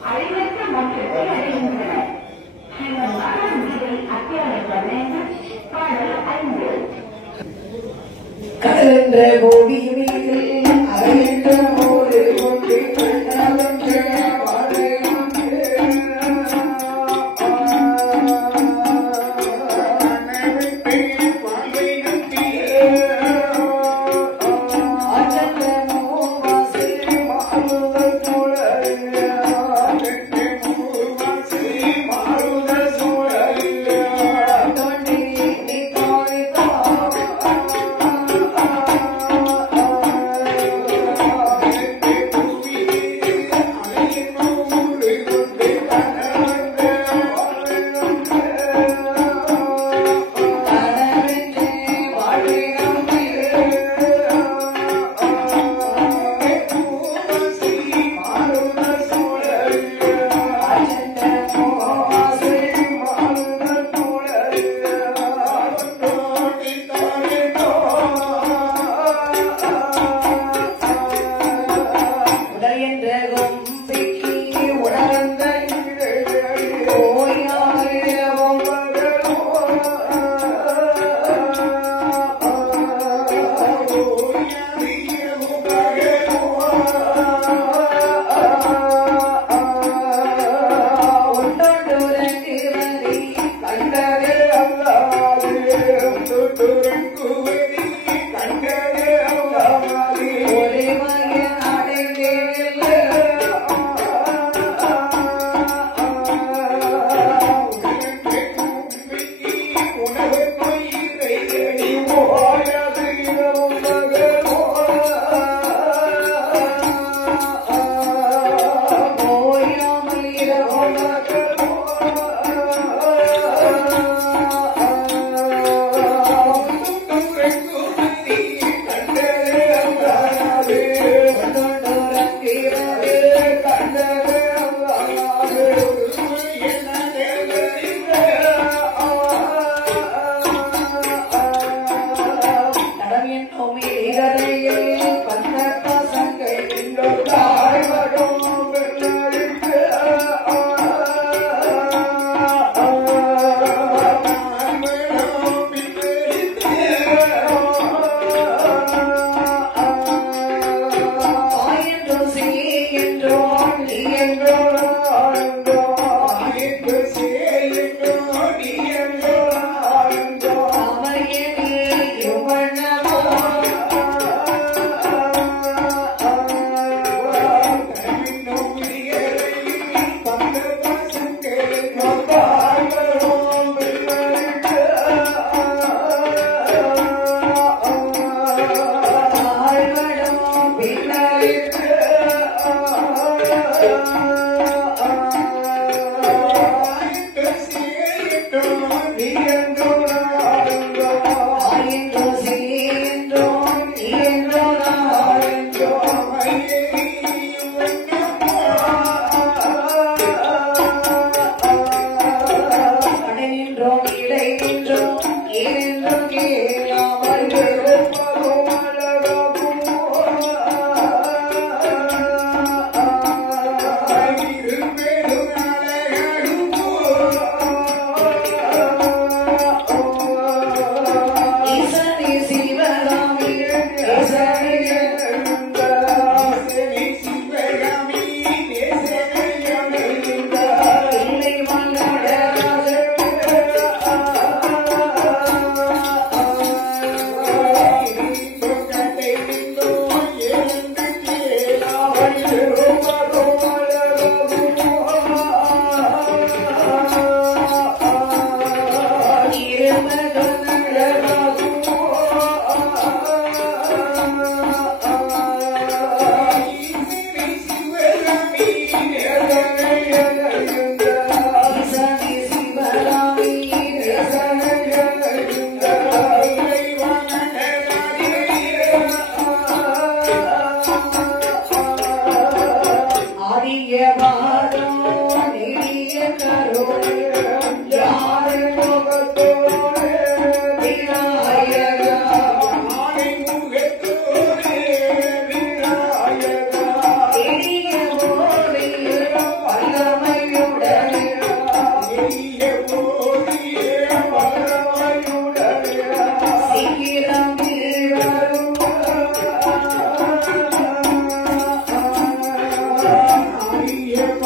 Hãy subscribe cho kênh Ghiền Mì Gõ để không bỏ lỡ Yeah.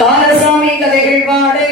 காலசாமி கதைகள் பாடே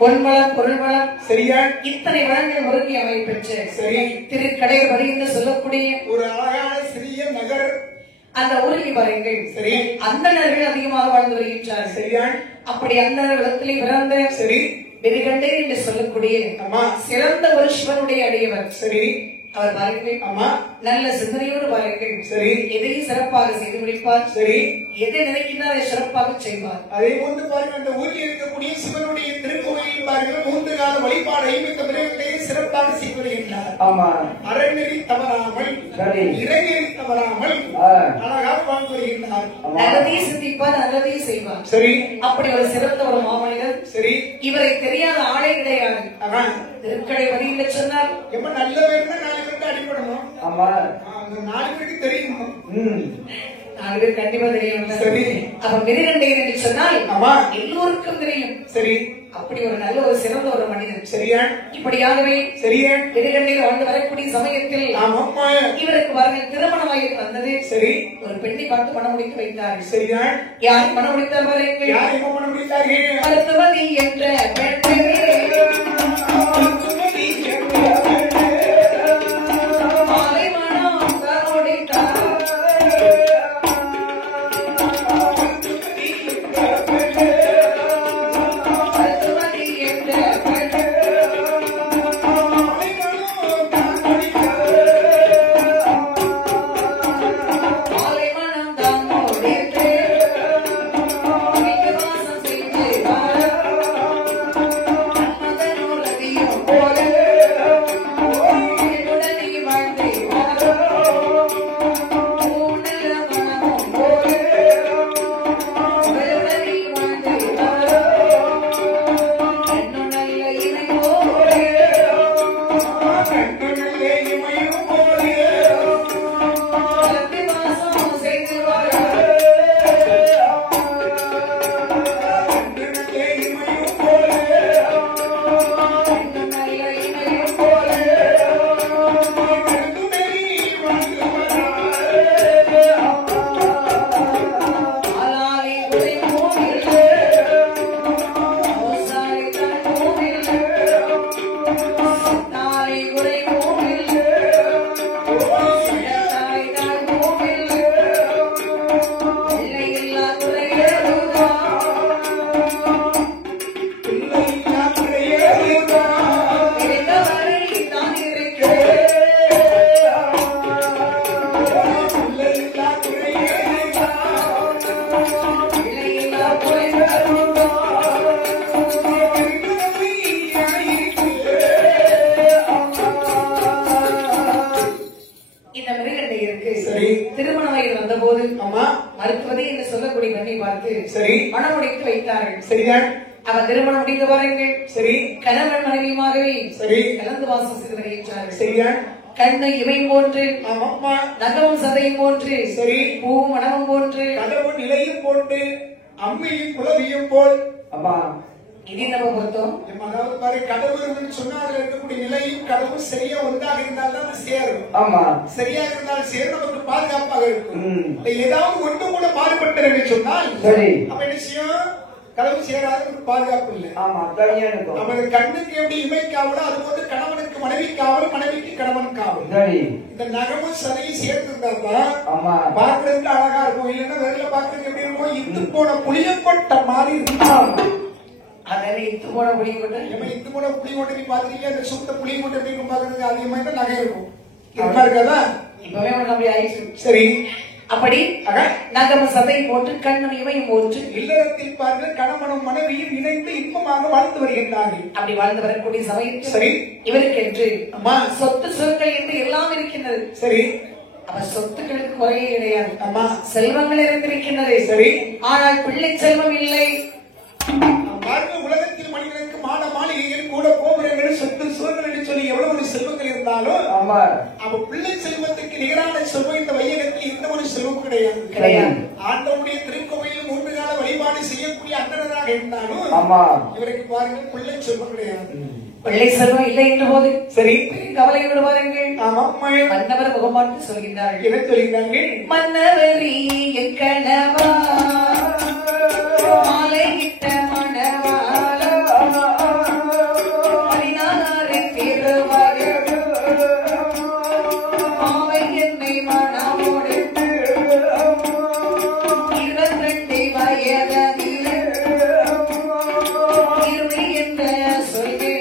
பொன்வளம் பொருள் வளம் சரியா இத்தனை வளங்கள் ஒருங்கி அமைப்பெற்ற சரி திருக்கடை வருகின்ற சொல்லக்கூடிய ஒரு அழகான சிறிய நகர் அந்த ஊரில் பாருங்கள் சரி அந்தணர்கள் அதிகமாக வாழ்ந்து வருகின்றார் சரியா அப்படி அந்தணர்களிடத்திலே பிறந்த சரி வெறிகண்டே என்று சொல்லக்கூடிய சிறந்த ஒரு சிவனுடைய அடியவர் சரி அவர் பாருங்கள் ஆமா நல்ல சிந்தனையோடு பாருங்கள் சரி எதையும் சிறப்பாக செய்து முடிப்பார் சரி எதை நினைக்கிறார் சிறப்பாக செய்வார் அதே போன்று பாருங்கள் அந்த ஊரில் இருக்கக்கூடிய சிவனுடைய திருக்கோயிலில் பாருங்கள் 3 கால வழிபாடையும் இந்த பிறகு சிறப்பாக செய்து வருகின்றார் ஆமா அறநெறி தவறாமல் இறைநெறி தவறாமல் அழகாக வாழ்ந்து வருகின்றார் நல்லதையும் சிந்திப்பார் நல்லதையும் செய்வார் சரி அப்படி ஒரு சிறந்த ஒரு மாமனிதர் சரி இவரை தெரியாத ஆளே கிடையாது திருக்கடை வரியில சொன்னால் ரொம்ப நல்ல பேருன்னா 4 பேருக்கு அடிபடணும் ஆமா அந்த 4 பேருக்கு தெரியுமா 4 பேர் கண்டிப்பா தெரியும் சரி அப்ப வெறிகண்டை என்று சொன்னால் ஆமா எல்லோருக்கும் தெரியும் சரி அப்படி ஒரு நல்ல ஒரு சிறந்த ஒரு மனிதன். சரியா? இப்படியாகவே சரியா? திருக்கண்ணில் வாழ்ந்து வரக்கூடிய சமயத்தில் இவருக்கு பாருங்கள் திருமணமாகி வந்தது. சரி. ஒரு பெண்ணை பார்த்து மனம் முடித்து வைத்தார். சரியா? யார் மனம் முடித்தார் பாருங்கள். யார் மனம் முடித்தார்கள்? மருத்துவதி என்ற பெண்ணே மருத்துவதி என்று சொல்லக்கூடிய பெண்ணை பார்த்து சரி மனம் முடித்து வைத்தார்கள். சரிதான். அவர் திருமணம் முடிந்து பாருங்கள். சரி. கணவன் மனைவியுமாகவே சரி கலந்து வாசம் செய்து வருகின்றார்கள். சரிதான். கண்ணை இமை போன்று நகமும் சதையும் போன்று சரி பூவும் மனமும் போன்று கடவுள் நிலையும் போன்று அம்மையும் குலவியும் போல். அப்பா இது நம்ம பொறுத்தோம். அதாவது பாரு கடவுள் சொன்னா அதுல இருக்கக்கூடிய நிலையும் கடவுள் சரியா ஒன்றாக இருந்தால்தான் அது சேரும். ஆமா சரியா இருந்தால் சேரும் நமக்கு பாதுகாப்பாக இருக்கும். ஏதாவது ஒன்று கூட மாறுபட்டு சொன்னால் சரி அப்ப என்ன செய்யும் கடவுள் சேராத பாதுகாப்பு இல்லை. ஆமா தனியா இருக்கும். நமது கண்ணுக்கு எப்படி இமை காவலோ அது போது கணவனுக்கு மனைவி காவல் மனைவிக்கு கணவன் காவல். சரி இந்த நகமும் சதையும் சேர்த்து இருந்தால்தான் ஆமா பார்க்கறதுக்கு அழகா இருக்கும். இல்லைன்னா வெளியில பார்க்கறதுக்கு எப்படி இருக்கும் இத்து போன புளியங்கொட்ட மாதிரி இருக்கும். அதனால இத்து போன புளியங்கொட்டை இத்து போன புளியங்கொட்டை நீ பாத்துறீங்க அந்த சுத்த புளியங்கொட்டை எப்படி பாக்குறதுக்கு அதே மாதிரி தான் நகை இருக்கும். இருப்பா இருக்காதா இப்பவே அப்படி ஆயிடுச்சு. சரி அப்படி நகம சதை போட்டு கண்ணன் இவையும் போன்று இல்லறத்தில் பாருங்கள் கணவனும் மனைவியும் இணைந்து இன்பமாக வாழ்ந்து வருகின்றார்கள். அப்படி வாழ்ந்து வரக்கூடிய சமயத்தில் சரி இவருக்கு என்று சொத்து சொற்கள் என்று எல்லாம் இருக்கின்றது. சரி அப்ப சொத்துக்களுக்கு குறையே கிடையாது. ஆமா செல்வங்கள் இருந்திருக்கின்றது. சரி ஆனால் பிள்ளை செல்வம் இல்லை. உலகத்தில் மனிதனுக்கு மாட மாளிகைகள் கூட கோபுரங்கள் சொத்து சுதந்திரம் சொல்லி எவ்வளவு ஒரு செல்வங்கள் இருந்தாலும் அவ பிள்ளை செல்வத்துக்கு நிகரான செல்வம் இந்த வையகத்தில் எந்த ஒரு செல்வம் கிடையாது. கிடையாது. ஆண்டவனுடைய திருக்கோயிலும் 3 கால வழிபாடு செய்யக்கூடிய அண்ணனாக இருந்தாலும் இவருக்கு பாருங்கள் பிள்ளை செல்வம் கிடையாது. பிள்ளை செல்வம் இல்லை என்ற போது சரி கவலை விடுவார்கள். மன்னவர் முகமாட்டு சொல்கின்றார்கள். என்ன சொல்கிறார்கள்? மன்னவரி என் கணவா மாலையிட்ட மணவாள 16 திருவாய மாவை என்னை மணமோடு 22 வயதில் இருமை என்ற சொல்லு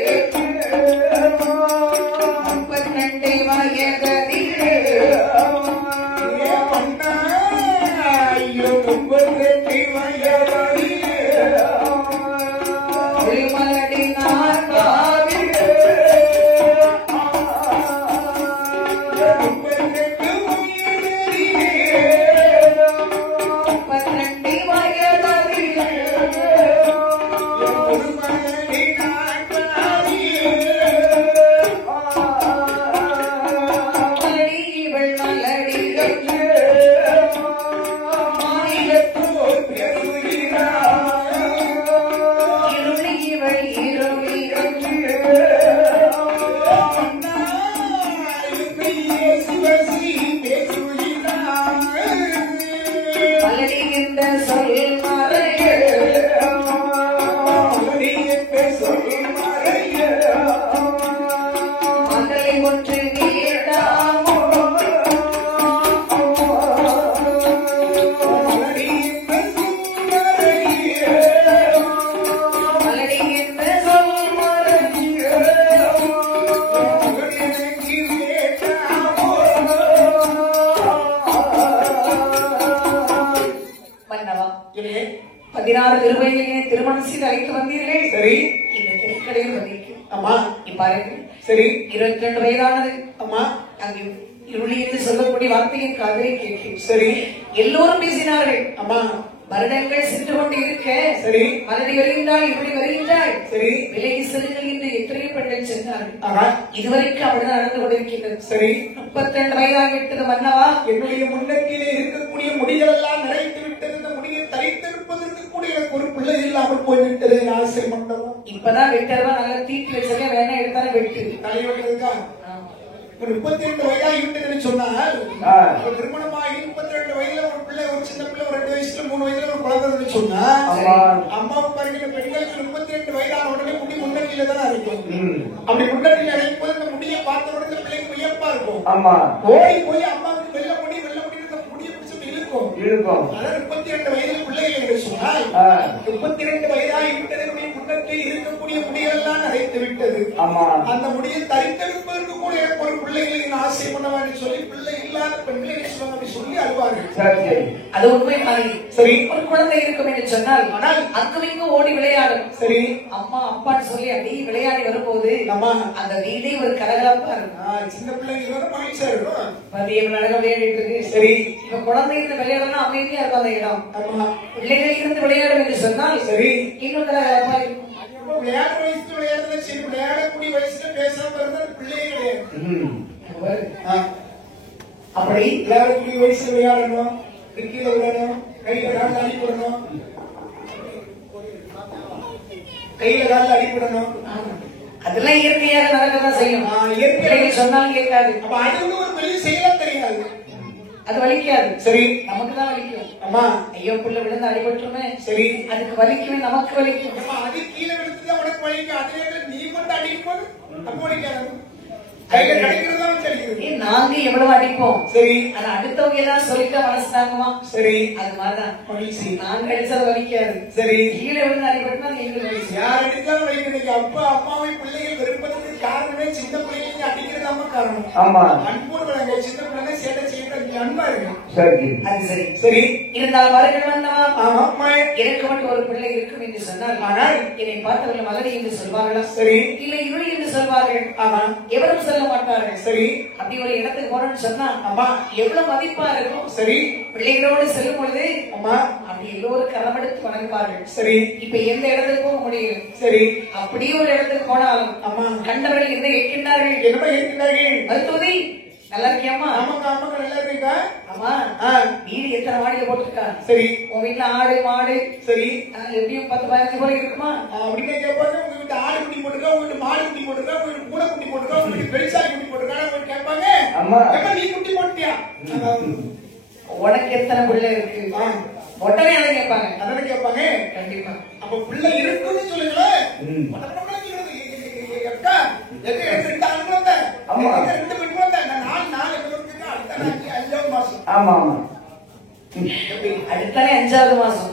32 வயதில் ஐயோ 32 வயதில் பிள்ளையை திருமணம் செய்து அழைத்து வந்தீர்கள். சரி. இந்த திருக்கடையில் வந்திருக்கு. ஆமா. பாருங்க. சரி. 22 வயதானது. ஆமா. அங்கு இருளி என்று சொல்லக்கூடிய வார்த்தையின் காதலை கேட்டு சரி எல்லோரும் பேசினார்கள். ஆமா. வருடங்கள் சென்று கொண்டு இருக்க சரி மனதி வருகின்றாள், இப்படி வருகின்றாள், சரி விலகி செல்லுங்கள் என்று எத்தனையோ பெண்கள் சென்றார்கள். இதுவரைக்கும் அப்படிதான் நடந்து கொண்டிருக்கின்றது. சரி 32 வயதாகிவிட்டது மன்னவா. என்னுடைய முன்னத்திலே இருக்கக்கூடிய முடிகள் எல்லாம் நிறைத்து விட்டது. இந்த முடியை தரித்திருப்பதற்கு கூட எனக்கு ஒரு பிள்ளை இல்லாமல் போய்விட்டது. ஆசை மண்டபம் இப்பதான் வெட்டர்வா நல்லா தீட்டி வச்சதே வேணா எடுத்தாலும் வெட்டு தலைவர்களுக்கா 32 வயதாகிவிட்டதுன்னு சொன்னால் திருமணமாகி 32 வயதுல ஒரு பிள்ளை, ஒரு சின்ன பிள்ளை, ஒரு 2 வயசுல 3 வயதுல ஒரு குழந்தைன்னு சொன்னா அம்மாவும் பாருங்க பெண்களுக்கு 32 வயதான உடனே முடி முன்னணியில தான் அரைக்கும். அப்படி முன்னணியில் அரைக்கும் போது இந்த முடியை பார்த்த உடனே பிள்ளைக்கு வியப்பா இருக்கும். ஓடி போய் அம்மாவுக்கு வெள்ள முடி முடியை பிடிச்சி இழுக்கும். அதான் 32 வயது பிள்ளைகள் என்று சொன்னால் 32 வயதாகி விட்டதனுடைய முன்னத்தில் இருக்கக்கூடிய முடியெல்லாம் அரைத்து விட்டது. அந்த முடியை தரித்தெடுப்பதற்கு கூட எனக்கு ஒரு பிள்ளைகளின் ஆசை பண்ணவான்னு சொல்லி பிள்ளை இல்லாத பெண்களை அப்படி சொல்லி அழுவார்கள். அது உண்மை மாதிரி. சரி ஒரு குழந்தை இருக்கும் என்று சொன்னால் ஆனால் அங்குமிங்கு ஓடி விளையாடும். சரி அம்மா அப்பான்னு சொல்லி அப்படி விளையாடி வரும்போது அந்த வீடே ஒரு கலகலப்பா இருக்கும். சின்ன பிள்ளைங்க மகிழ்ச்சியா இருக்கும். அழகா விளையாடிட்டு இருக்கு. சரி இப்ப குழந்தை இருந்து விளையாடலாம் அமைதியா இருக்கும் அந்த இடம். பிள்ளைகள் இருந்து விளையாடும் என்று சொன்னால் சரி இன்னும் கலகலப்பா இருக்கும். விளையாட்டு வயசுல விளையாடுறது சரி, விளையாடக்கூடிய வயசுல பேசாம இருந்தால் பிள்ளைகளே அப்படி விளையாடக்கூடிய வயசுல விளையாடணும், கீழே விளையாடணும், கையில காலில் அடிப்படணும், கையில காலில் அடிப்படணும். அதெல்லாம் இயற்கையாக நடக்கதான் செய்யும். இயற்கையாக சொன்னாலும் கேட்காது. அப்ப அது வந்து ஒரு பெரிய செயலா தெரியாது, அது வலிக்காது. சரி நமக்கு தான் வலிக்கும். ஆமா ஐயோ புள்ள விழுந்து அடிபட்டுமே. சரி அதுக்கு வலிக்குமே, நமக்கு வலிக்கும். அது கீழே விழுந்துதான் உனக்கு வலிக்கும். அதே நீ மட்டும் அடிக்கும் அப்ப வலிக்காது. கையில கிடைக்கிறதுதான் கிடைக்கிறது. நாங்க எவ்வளவு அடிப்போம். சரி ஆனா அடுத்தவங்க எல்லாம் சொல்லிட்டா மனசு தாங்குமா? சரி அது மாதிரிதான் மகிழ்ச்சி. நாங்க அடிச்சது வலிக்காது. சரி கீழே விழுந்து அடிபட்டுனா எங்களுக்கு வலிச்சு. யார் அடித்தாலும் வலிக்கிறது. அப்பா அம்மாவை பிள்ளைகள் விருப்பதுக்கு காரணமே சின்ன பிள்ளைங்க அடிக்கிறதாம காரணம். ஆமா அன்போடு விளங்க. சின்ன பிள்ளைங்க சேட்டை செய்யறது அன்பா இருக்கு. சரி அது சரி. சரி இருந்தால் வருகிற வந்தவா ஆமா எனக்கு மட்டும் ஒரு பிள்ளை இருக்கும் என்று சொன்னால் ஆனால் என்னை பார்த்தவர்கள் மலடி என்று சொல்வார்களா? சரி இல்லை இருளி என்று சொல்வார்கள். ஆமா எவரும் சொல்ல மாட்டார்கள். சரி அப்படி ஒரு இடத்துக்கு போறோம்னு சொன்னா அம்மா எவ்வளவு மதிப்பா இருக்கும். சரி பிள்ளைகளோடு செல்லும் பொழுது அம்மா அப்படி எல்லோரும் கரமெடுத்து வணங்குவார்கள். சரி இப்ப எந்த இடத்துக்கு போக முடியும். சரி அப்படியே ஒரு இடத்துக்கு போனாலும் அம்மா கண்டவர்கள் என்ன கேட்கின்றார்கள்? என்ன கேட்கிறார்கள்? மருத்துவதி நல்லா இருக்கியம்மா? ஆமாக்கா ஆமாக்கா நல்லா இருக்கா. ஆமா வீடு எத்தனை மாடியில போட்டுருக்கா? சரி உங்க வீட்டுல ஆடு மாடு சரி எப்படியும் 10-15 போல இருக்குமா? அப்படின்னு கேட்பாங்க. உங்க வீட்டு ஆடு குட்டி போட்டுருக்கா, உங்க வீட்டு மாடு குட்டி போட்டுருக்கா, உங்க வீட்டு பூனை குட்டி போட்டுருக்கா, உங்க வீட்டு பெருசாலி குட்டி போட்டுருக்கா அவங்க கேட்பாங்க. நீ குட்டி போட்டியா? உனக்கு எத்தனை பிள்ளை இருக்கு? உடனே அதை கேட்பாங்க. அதானே கேட்பாங்க. கண்டிப்பா. அப்ப பிள்ளை இருக்குன்னு சொல்லுங்களேன். அடுத்தாலே 5வது மாசம்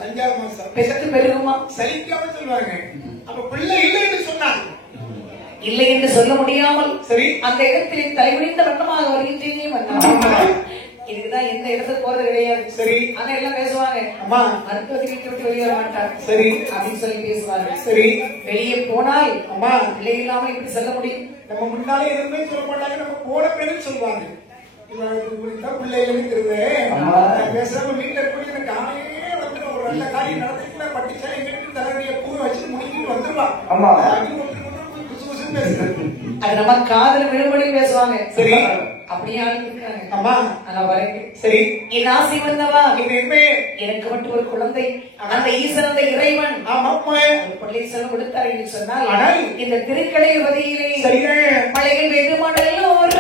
பெற்று பெருகுமா? சலிக்காம சொல்லுவாங்க. அப்ப பிள்ளை இல்லை என்று சொன்னான் இல்லை என்று சொல்ல முடியாமல் சரி அந்த இடத்திலே தலைமுடிந்த வண்ணமாக வருகின்றேன். இதுக்குதான் எந்த இடத்துக்கு போறது கிடையாது. சரி ஆனா எல்லாம் பேசுவாங்க. அம்மா மருத்துவத்தை விட்டு வெளியே வர மாட்டாங்க. சரி அப்படின்னு சொல்லி பேசுவாங்க. சரி வெளியே போனால் அம்மா பிள்ளை இல்லாம எப்படி சொல்ல முடியும்? நம்ம முன்னாலே எதுவுமே சொல்ல மாட்டாங்க. நம்ம போன பிறகு சொல்லுவாங்க. பிள்ளைகளுக்கு பேசாம வீட்டுல இருக்க காலையே வந்து ஒரு நல்ல காரியம் நடந்துட்டு பட்டிச்சா எங்களுக்கு தலைவலிய பூ வச்சு முடிக்கிட்டு வந்துருவா. அது நம்ம காதல விழும்படி பேசுவாங்க. சரி அப்படியே இருக்காங்க. அம்மா நான் வரேன். சரி என் ஆசை வந்தவா எனக்கு மட்டும் ஒரு குழந்தை. அந்த ஈசன் அந்த இறைவன் பிள்ளை செல்வம் கொடுத்தார் என்று சொன்னால் இந்த திருக்கடை வதியிலே மலைகள் வெகுமடல் ஒரு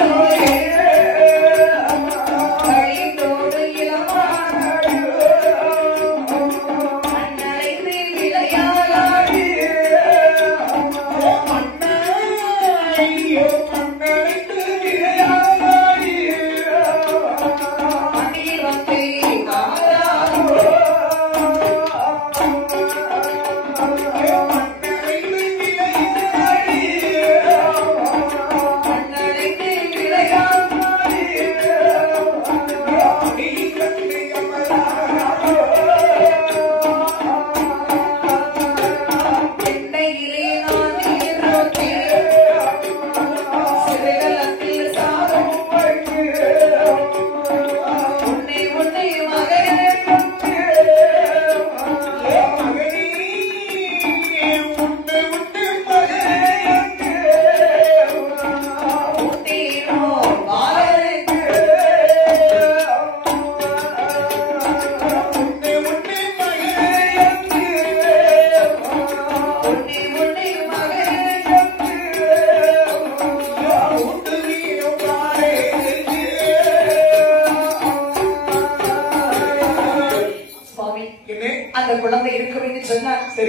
Yeah.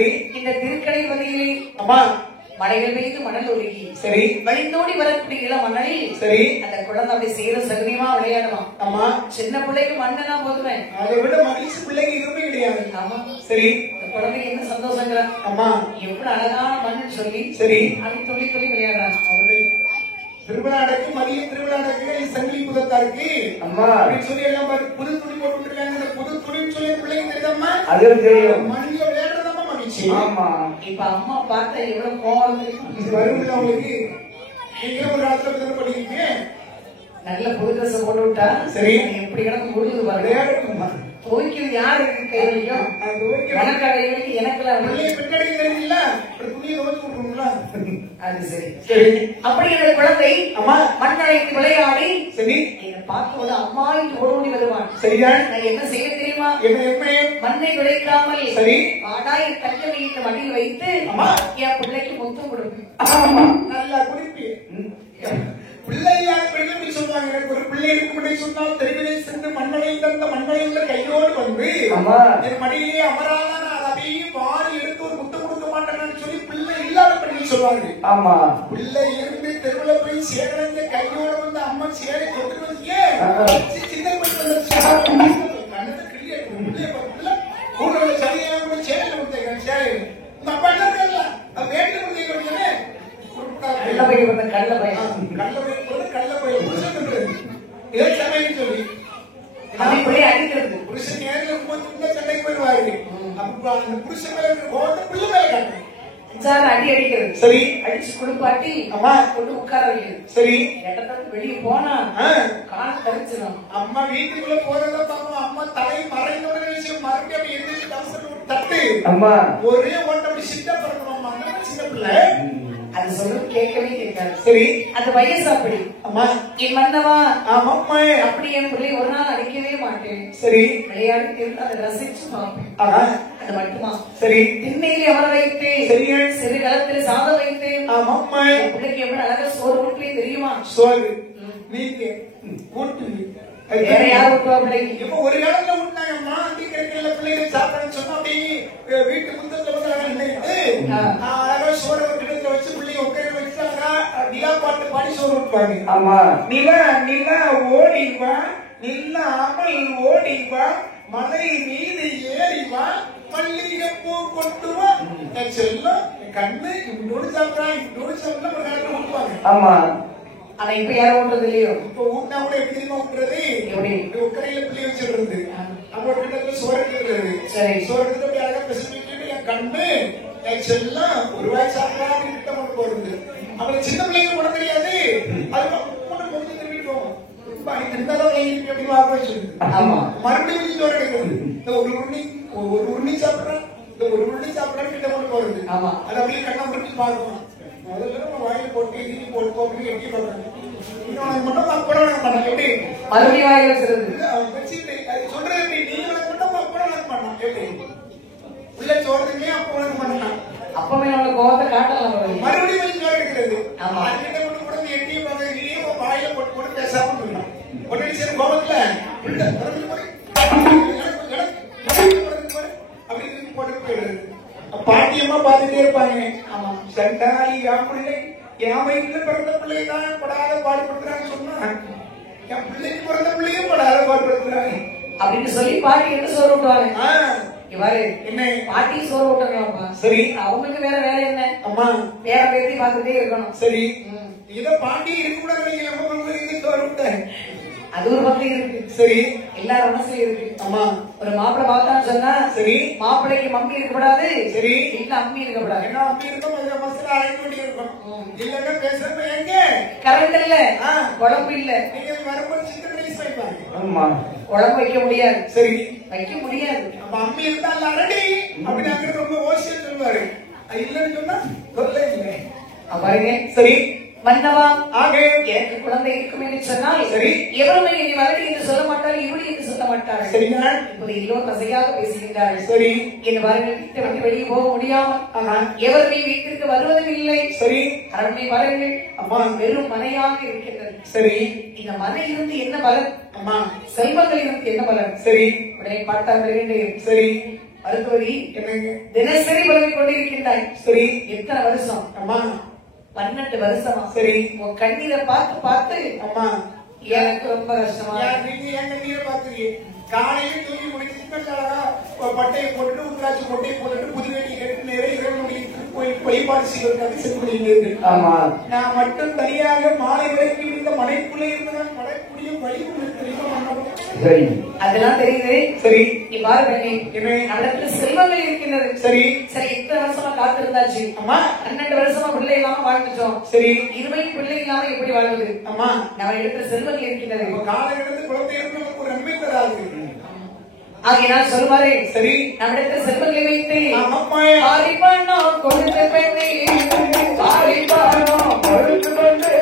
சரி. இந்த திருக்கடை பதியிலே அம்மா மலைகள் பெய்து மணல் உருகி சரி. வழிந்தோடி வரக்கூடிய இளம் மணலில் சரி. அந்த குழந்தை அப்படி சேர சகதியமா விளையாடுவான். அம்மா சின்ன பிள்ளைக்கு மண்ணெல்லாம் போதுமே, அதை விட மகிழ்ச்சி பிள்ளைங்க எதுவுமே கிடையாது. ஆமா. சரி. இந்த குழந்தைக்கு என்ன சந்தோஷங்கிற அம்மா எவ்வளவு அழகான மண்ணுன்னு சொல்லி சரி. அது துளி துளி விளையாடுறாங்க. அவர்கள் திருவிழா நடக்கு, மதிய திருவிழா நடக்கு, சங்கிலி புதத்தா இருக்கு அம்மா அப்படின்னு சொல்லி எல்லாம் பாரு, புது துணி போட்டு இருக்காங்க. இந்த புது துணின்னு சொல்லி பிள்ளைங்க தெரியுதம்மா, அது தெரியும். மண்ணில விளையாடுறதம்மா மகிழ்ச்சி. ஆமா இப்ப அம்மா பார்த்தா எவ்வளவு கோவம் தெரியுமா? வரும்ல அவங்களுக்கு. நீங்க ஒரு காலத்துல படிக்கிறீங்க. நல்ல புது ட்ரெஸ் போட்டு விட்டா சரி. எப்படி கிடக்கு முழுது பாருங்க. விளையாடட்டும்மா. துவைக்கிறது யாரு கை வலிக்கும்? அது துவைக்க எனக்கு கை வலிக்கு, எனக்கெல்லாம் வலி. பிள்ளைய பெற்றெடுக்க தெரியுங்களா, ஒரு துணியை துவைச்சு கொடுக்கணும்ல. அது சரி. சரி. அப்படி அந்த குழந்தை அம்மா மண்ணழைத்து விளையாடி சரி. என்னை பார்க்கும்போது அம்மா என்று ஓடி வருவான். சரியா? நான் என்ன செய்ய தெரியுமா? என்ன எப்பயே மண்ணை விளைக்காமல் சரி. ஆடாய் தங்கமை இந்த மடியில் வைத்து அம்மா. என் பிள்ளைக்கு முத்தம் கொடுப்பேன். ஆமா நல்லா குடிப்பி. பிள்ளையான பிள்ளைங்க சொல்லுவாங்க, எனக்கு ஒரு பிள்ளை இருக்கும் சொன்னால் தெருவிலே சென்று மண்ணலை தந்த மண்ணலைந்த கையோடு வந்து அம்மா என் மடியிலே அமராத நான் அதையும் வாரி எடுத்து ஒரு முத்தம் கொடுக்க மாட்டேன்னு சொல்லி பிள்ளை இல்லாத பிள்ளைங்க சொல்லுவாங்க. ஆமா பிள்ளை இருந்து தெருவில் போய் சேரந்த கையோட வந்து அம்மா சேரை கொண்டு வந்து சின்ன கண்ணத்தை கிளிய உங்களோட சரியான கூட சேரையில் கொடுத்தேன். சேரை உங்க அப்பா என்ன இருக்கல அது வேட்டு கொடுத்தீங்க. கள்ள பையன் வந்த கள்ள பையன் அவன் பிள்ளைய அடிக்கிறது. புருஷன் நேரில் போய் சண்டைக்கு போயிடுவாரு. அப்ப அந்த புருஷன் மேல கோவத்தை பிள்ளை மேல காட்டுங்க. சார் அடி அடிக்கிறது. சரி. அடிச்சு குளிப்பாட்டி அம்மா கொண்டு உட்கார வைக்கிறது. சரி. இடத்துல வெளியே போனா கால் தரிச்சிடும். அம்மா வீட்டுக்குள்ள போறத பாப்போம். அம்மா தலை மறைந்தோட விஷயம் மறுபடியும் அப்படி எந்திரிச்சு கவசம் ஒரு தட்டு அம்மா ஒரே ஓட்ட அப்படி சின்ன பறக்கணும். அந்த சின்ன பிள்ளை அது சொல்றது கேட்கவே கேட்காது. சரி. அந்த வயசு அப்படி. அம்மா என் மன்னவா ஆமாம்மா அப்படி என் பிள்ளை ஒரு நாள் அடிக்கவே மாட்டேன். சரி. விளையாடி அதை ரசிச்சு பார்ப்பேன். அது மட்டுமா? சரி. திண்ணையிலே அமர வைத்து சரியா? சிறு காலத்தில் சாதம் வைத்து ஆமாம்மா என் பிள்ளைக்கு எவ்வளவு அழகா சோறு ஊட்டி தெரியுமா? சோறு நீங்க ஊட்டு வேற யார் ஊட்டுவா பிள்ளைக்கு? இப்ப ஒரு காலத்துல ஊட்டினாங்கம்மா. அடி கிடைக்கல பிள்ளைங்க சாப்பிடணும்னு சொன்னா அப்படி வீட்டு முந்தத்துல வந்து அழகா சோறு ஒரு கிடத்துல வச்சு பிள்ளைங்க உட்கார வச்சு அழகா நிலா பாட்டு பாடி சோறு ஊட்டுவாங்க. ஆமா நிலா நிலா ஓடிவா நில்லாமல் ஓடிவா மலை மீது ஏறிவா மல்லிகை பூ கொண்டு வா செல்லம் கண்ணு இப்படி சாப்பிடா இப்படி சாப்பிட்டா ஒரு காலத்துல ஊட்டுவாங்க. ஆமா ஆனா இப்ப யாரும் ஊட்டுறது இல்லையோ? இப்ப ஊட்டினா கூட எப்படி தெரியுமா ஊட்டுறது? எப்படி? உக்கரையில பிள்ளை வச்சிடுறது. அப்புறம் கிட்டத்தட்ட சோறு எடுக்கிறது. சரி. சோறு எடுத்து அப்படி அழகா பெசிபிட்டு என் கண்ணு என் செல்லம் ஒரு வாய் சாப்பிடாது கிட்ட போறது. அப்புறம் சின்ன பிள்ளைங்க உடம்பு தெரியாது. அதுக்கப்புறம் முடிஞ்சு திரும்பிட்டு போவோம். அப்படின்னு வாங்க வச்சிருக்கு. ஆமா. மறுபடியும் சோறு எடுக்கிறது. இந்த ஒரு உருணி சாப்பிடுறேன், இந்த ஒரு உருணி சாப்பிடறான்னு கிட்ட கொண்டு போறது. ஆமா. அது அப்படியே கண்ணை முடிச்சு பார்க்கணும். முதல்ல நம்ம வாயில் போட்டு இடி போட்டு போட்டு எப்படி பார்க்கணும். மட்டும் அப்படம் பண்ணலாம். எப்படி மறுபடியும் வாயில் வச்சிருது. சொல்றது எப்படி? நீங்க மட்டும் அப்படம் பண்ணலாம். எப்படி உள்ள சோறுமே அப்படம் பண்ணலாம். அப்பவே நம்ம கோவத்தை காட்டலாம். மறுபடியும் கொஞ்சம் சோறு எடுக்கிறது. ஆமா. அதுக்கிட்ட கொண்டு கூட எட்டி பார்க்க வாயில போட்டு போட்டு பேசாம சொல்லலாம். ஒன்றை சரி கோபத்துல அப்படி போட்டு போயிடுறது. பாட்டியம்மா பார்த்துட்டே இருப்பாங்க. ஆமா சண்டாளி என் பிள்ளை என் வயிற்றுல பிறந்த பிள்ளைதான் படாத பாடுபடுத்துறான்னு சொன்னா என் பிள்ளைக்கு பிறந்த பிள்ளையும் படாத பாடுபடுத்துறாங்க அப்படின்னு சொல்லி பாட்டி என்ன சோறு ஊட்டுவாங்க. இவ்வாறு என்ன பாட்டி சோறு ஊட்டுறாங்கப்பா. சரி. அவங்களுக்கு வேற வேலை என்ன? அம்மா வேற பேசி பார்த்துட்டே இருக்கணும். சரி. இத பாட்டி இருக்கக்கூடாது. சோறு விட்டேன் அது ஒரு பக்கம் இருக்கு. சரி. எல்லாரும் மனசுல இருக்கு. ஆமா ஒரு மாப்பிள்ளை பார்த்தான்னு சொன்னா சரி மாப்பிள்ளைக்கு மம்மி இருக்கக்கூடாது. சரி. இல்ல அம்மி இருக்கக்கூடாது. ஏன்னா அப்படி இருக்கும் மனசுல அழைக்க வேண்டி இருக்கும். இல்லன்னா பேசுறப்ப எங்க கரண்ட் இல்ல, குழம்பு இல்ல. நீங்க வரும்போது சிக்கன் ரைஸ் வைப்பாங்க. ஆமா குழம்பு வைக்க முடியாது. சரி வைக்க முடியாது. அப்ப அம்மி இருந்தா அரடி அப்படின்னு ரொம்ப ஓசியா சொல்லுவாரு. இல்லன்னு சொன்னா சொல்ல இல்லை. பாருங்க. சரி. மன்னவா ஆக எனக்கு குழந்தை இருக்கும் என்று சொன்னால் சரி. எவருமே என்னை மகடி என்று சொல்ல மாட்டார், இவடி என்று சொல்ல மாட்டார். சரிங்க. இப்போது எல்லோரும் பசையாக பேசுகின்றார்கள். சரி. என் வாருங்கள் வீட்டை விட்டு வெளியே போக முடியாமல் எவருமே வீட்டிற்கு வருவதும் இல்லை. சரி. அரண்மனை வரங்கள் அம்மா வெறும் மனையாக இருக்கின்றது. சரி. இந்த மனை இருந்து என்ன பலன்? அம்மா செல்வங்கள் இருந்து என்ன பலன்? சரி. உடனே பார்த்தா வருகின்றேன். சரி. அடுத்தபடி என்னங்க தினசரி விளங்கிக் கொண்டிருக்கின்றாய். சரி எத்தனை வருஷம்? அம்மா 12 வருஷமா? சரி உன் கண்ணீரை பார்த்து பார்த்து அம்மா எனக்கு ரொம்ப கஷ்டமா நீங்க என் கண்ணீரை பாக்குறீங்க. காலையில தூங்கி முடிச்சுட்டு பட்டையை போட்டுட்டு உட்காட்சி கொட்டையை போட்டுட்டு புதுவேட்டி கேட்டு நேரம் இறைவனுடைய திருக்கோயில் வழிபாடு செய்வதற்காக சென்று நான் மட்டும் தனியாக மாலை வரைக்கும் இருந்த மனைக்குள்ளே இருந்ததான் மனைக்குரிய வழி உங்களுக்கு தெரியுமா பண்ணணும். அதெல்லாம் தெரியுது. சரி நீ பாருங்க என்ன நம்மிடத்துல செல்வங்கள் இருக்கின்றது. சரி சரி இத்தனை வருஷமா காத்திருந்தாச்சு. அம்மா 12 வருஷமா பிள்ளை இல்லாம வாழ்ந்துட்டோம். சரி இருமையும் பிள்ளை இல்லாம எப்படி வாழ்வது? அம்மா நம்ம இடத்துல செல்வங்கள் இருக்கின்றது. காலையிலிருந்து குழந்தை இருந்து ஒரு நன்மை தராது. ஆகையினால் சொல்லுவாரே சரி நம்மிடத்துல செல்வங்களை வைத்து அம்மா பாரிப்பானோ கொடுத்த பெண்ணை பாரிப்பானோ கொடுத்து கொண்டு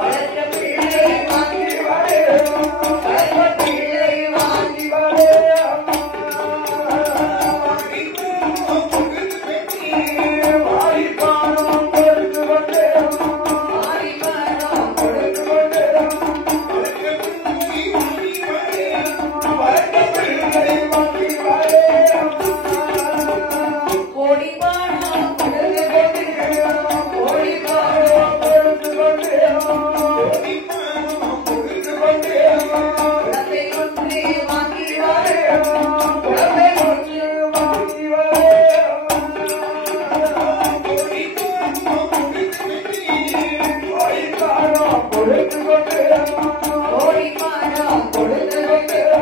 வளர்த்த பிள்ளை வாங்கி வாழே வளர்த்த பிள்ளை வாங்கி வாழே பாரிப்பானோ கொடுத்து கொண்டு பாரிப்பானோ கொடுத்து கொண்டு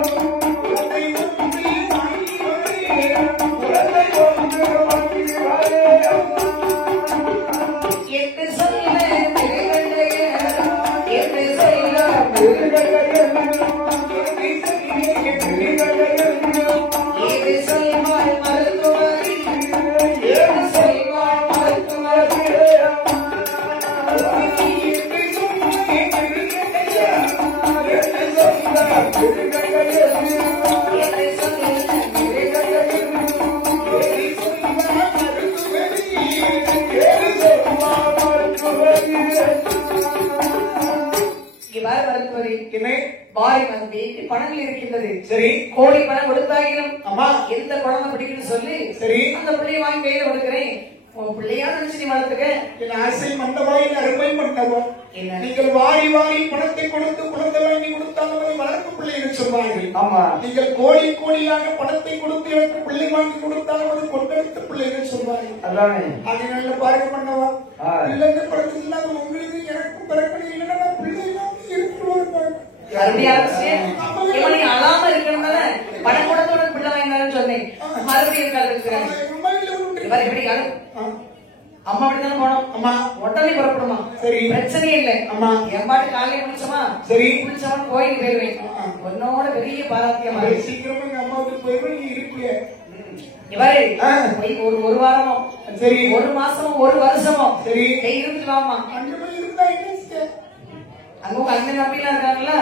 பணங்கள் இருக்கின்றது. சரி கோடி பணம் கொடுத்தாயிரம் அம்மா எந்த குழந்தை பிடிக்குன்னு சொல்லி சரி அந்த பிள்ளையை வாங்கி கையில கொடுக்கிறேன். உன் பிள்ளையா நினைச்சு நீ வளர்த்துக்க. என் ஆசை மண்டபாயின் அருமை மண்டபம். நீங்கள் வாரி வாரி பணத்தை கொடுத்து குழந்தை வாங்கி கொடுத்தாலும் வளர்ப்பு பிள்ளை என்று சொல்வார்கள். ஆமா நீங்கள் கோடி கோடியாக பணத்தை கொடுத்து எனக்கு பிள்ளை வாங்கி கொடுத்தாலும் அது கொண்டெடுத்த பிள்ளை என்று சொல்வார்கள். அது நல்ல பாருங்க மண்டபா இல்லைன்னு படத்து இல்லாத உங்களுக்கு எனக்கும் பிறப்பணி இல்லைன்னா பிள்ளை இருக்கிறோம். அழாம இருக்கணும்னால பணம் கொடுத்து பிள்ளை வாங்கினாலும் சொன்னேன். மறுபடியும் அம்மா அப்படித்தானே போனோம். அம்மா உடனே புறப்படுமா? சரி பிரச்சனையே இல்லை. அம்மா என் பாட்டு காலையில முடிச்சோமா? சரி முடிச்சவன் கோயிலுக்கு போயிருவேன். உன்னோட பெரிய பாராத்தியமா சீக்கிரமா எங்க அம்மாவுக்கு போயிருவேன். நீ இருப்பீங்க இவரே ஒரு வாரமோ சரி ஒரு மாசமோ ஒரு வருஷமோ சரி இருந்துட்டு வாமா. இருந்தா அங்க உங்க அண்ணன் தம்பிலாம் இருக்காங்கல்ல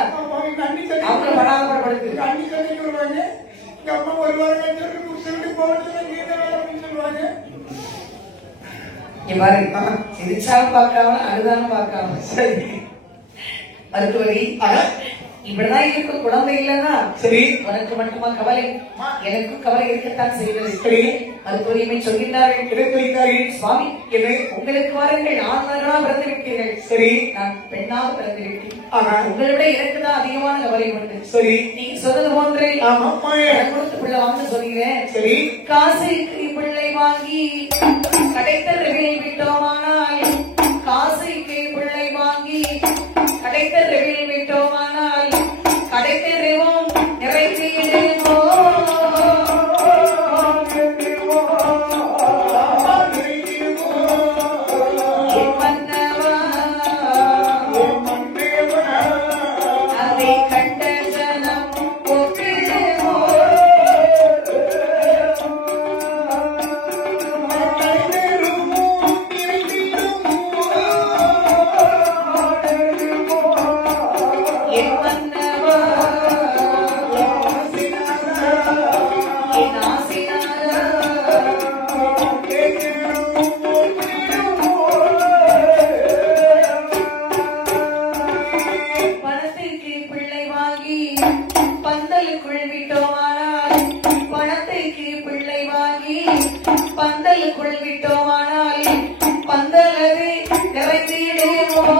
அவங்க படாதப்படுத்து அண்ணி தண்ணி வருவாங்க. எங்க அம்மா ஒரு வாரம் சொல்லுவாங்க. சிரிச்சாலும் பார்க்காம அழுதாலும் பார்க்காம சரி மருத்துவரி இப்படிதான் இருக்கும். குழந்தை இல்லைன்னா சரி உனக்கு மட்டுமா கவலை? எனக்கும் கவலை இருக்கத்தான் செய்வது. சரி மருத்துவரியுமே சொல்கின்றார்கள் சுவாமி உங்களுக்கு வாருங்கள் ஆண்களா பிறந்து விட்டீர்கள். சரி நான் பெண்ணாக பிறந்து விட்டேன். ஆனால் உங்களை விட எனக்கு தான் அதிகமான கவலை உண்டு. சரி நீங்க சொன்னது போன்றே கொடுத்து பிள்ளை வாங்க சொல்கிறேன். சரி காசைக்கு பிள்ளை வாங்கி கடைத்தரவில் விட்டோமானால் காசைக்கு பிள்ளை வாங்கி கடைத்தரவில் விட்டோமானால் கடைத்தெருவும் நிறைவேறுமோ? அதை கண்ட ஜனம் ஒப்பிடுமோ? பணத்திற்கு பிள்ளை வாங்கி பந்தலுக்குள் பந்தலுக்குள் விட்டோமானால் பந்தலது நிறைந்திடுமோ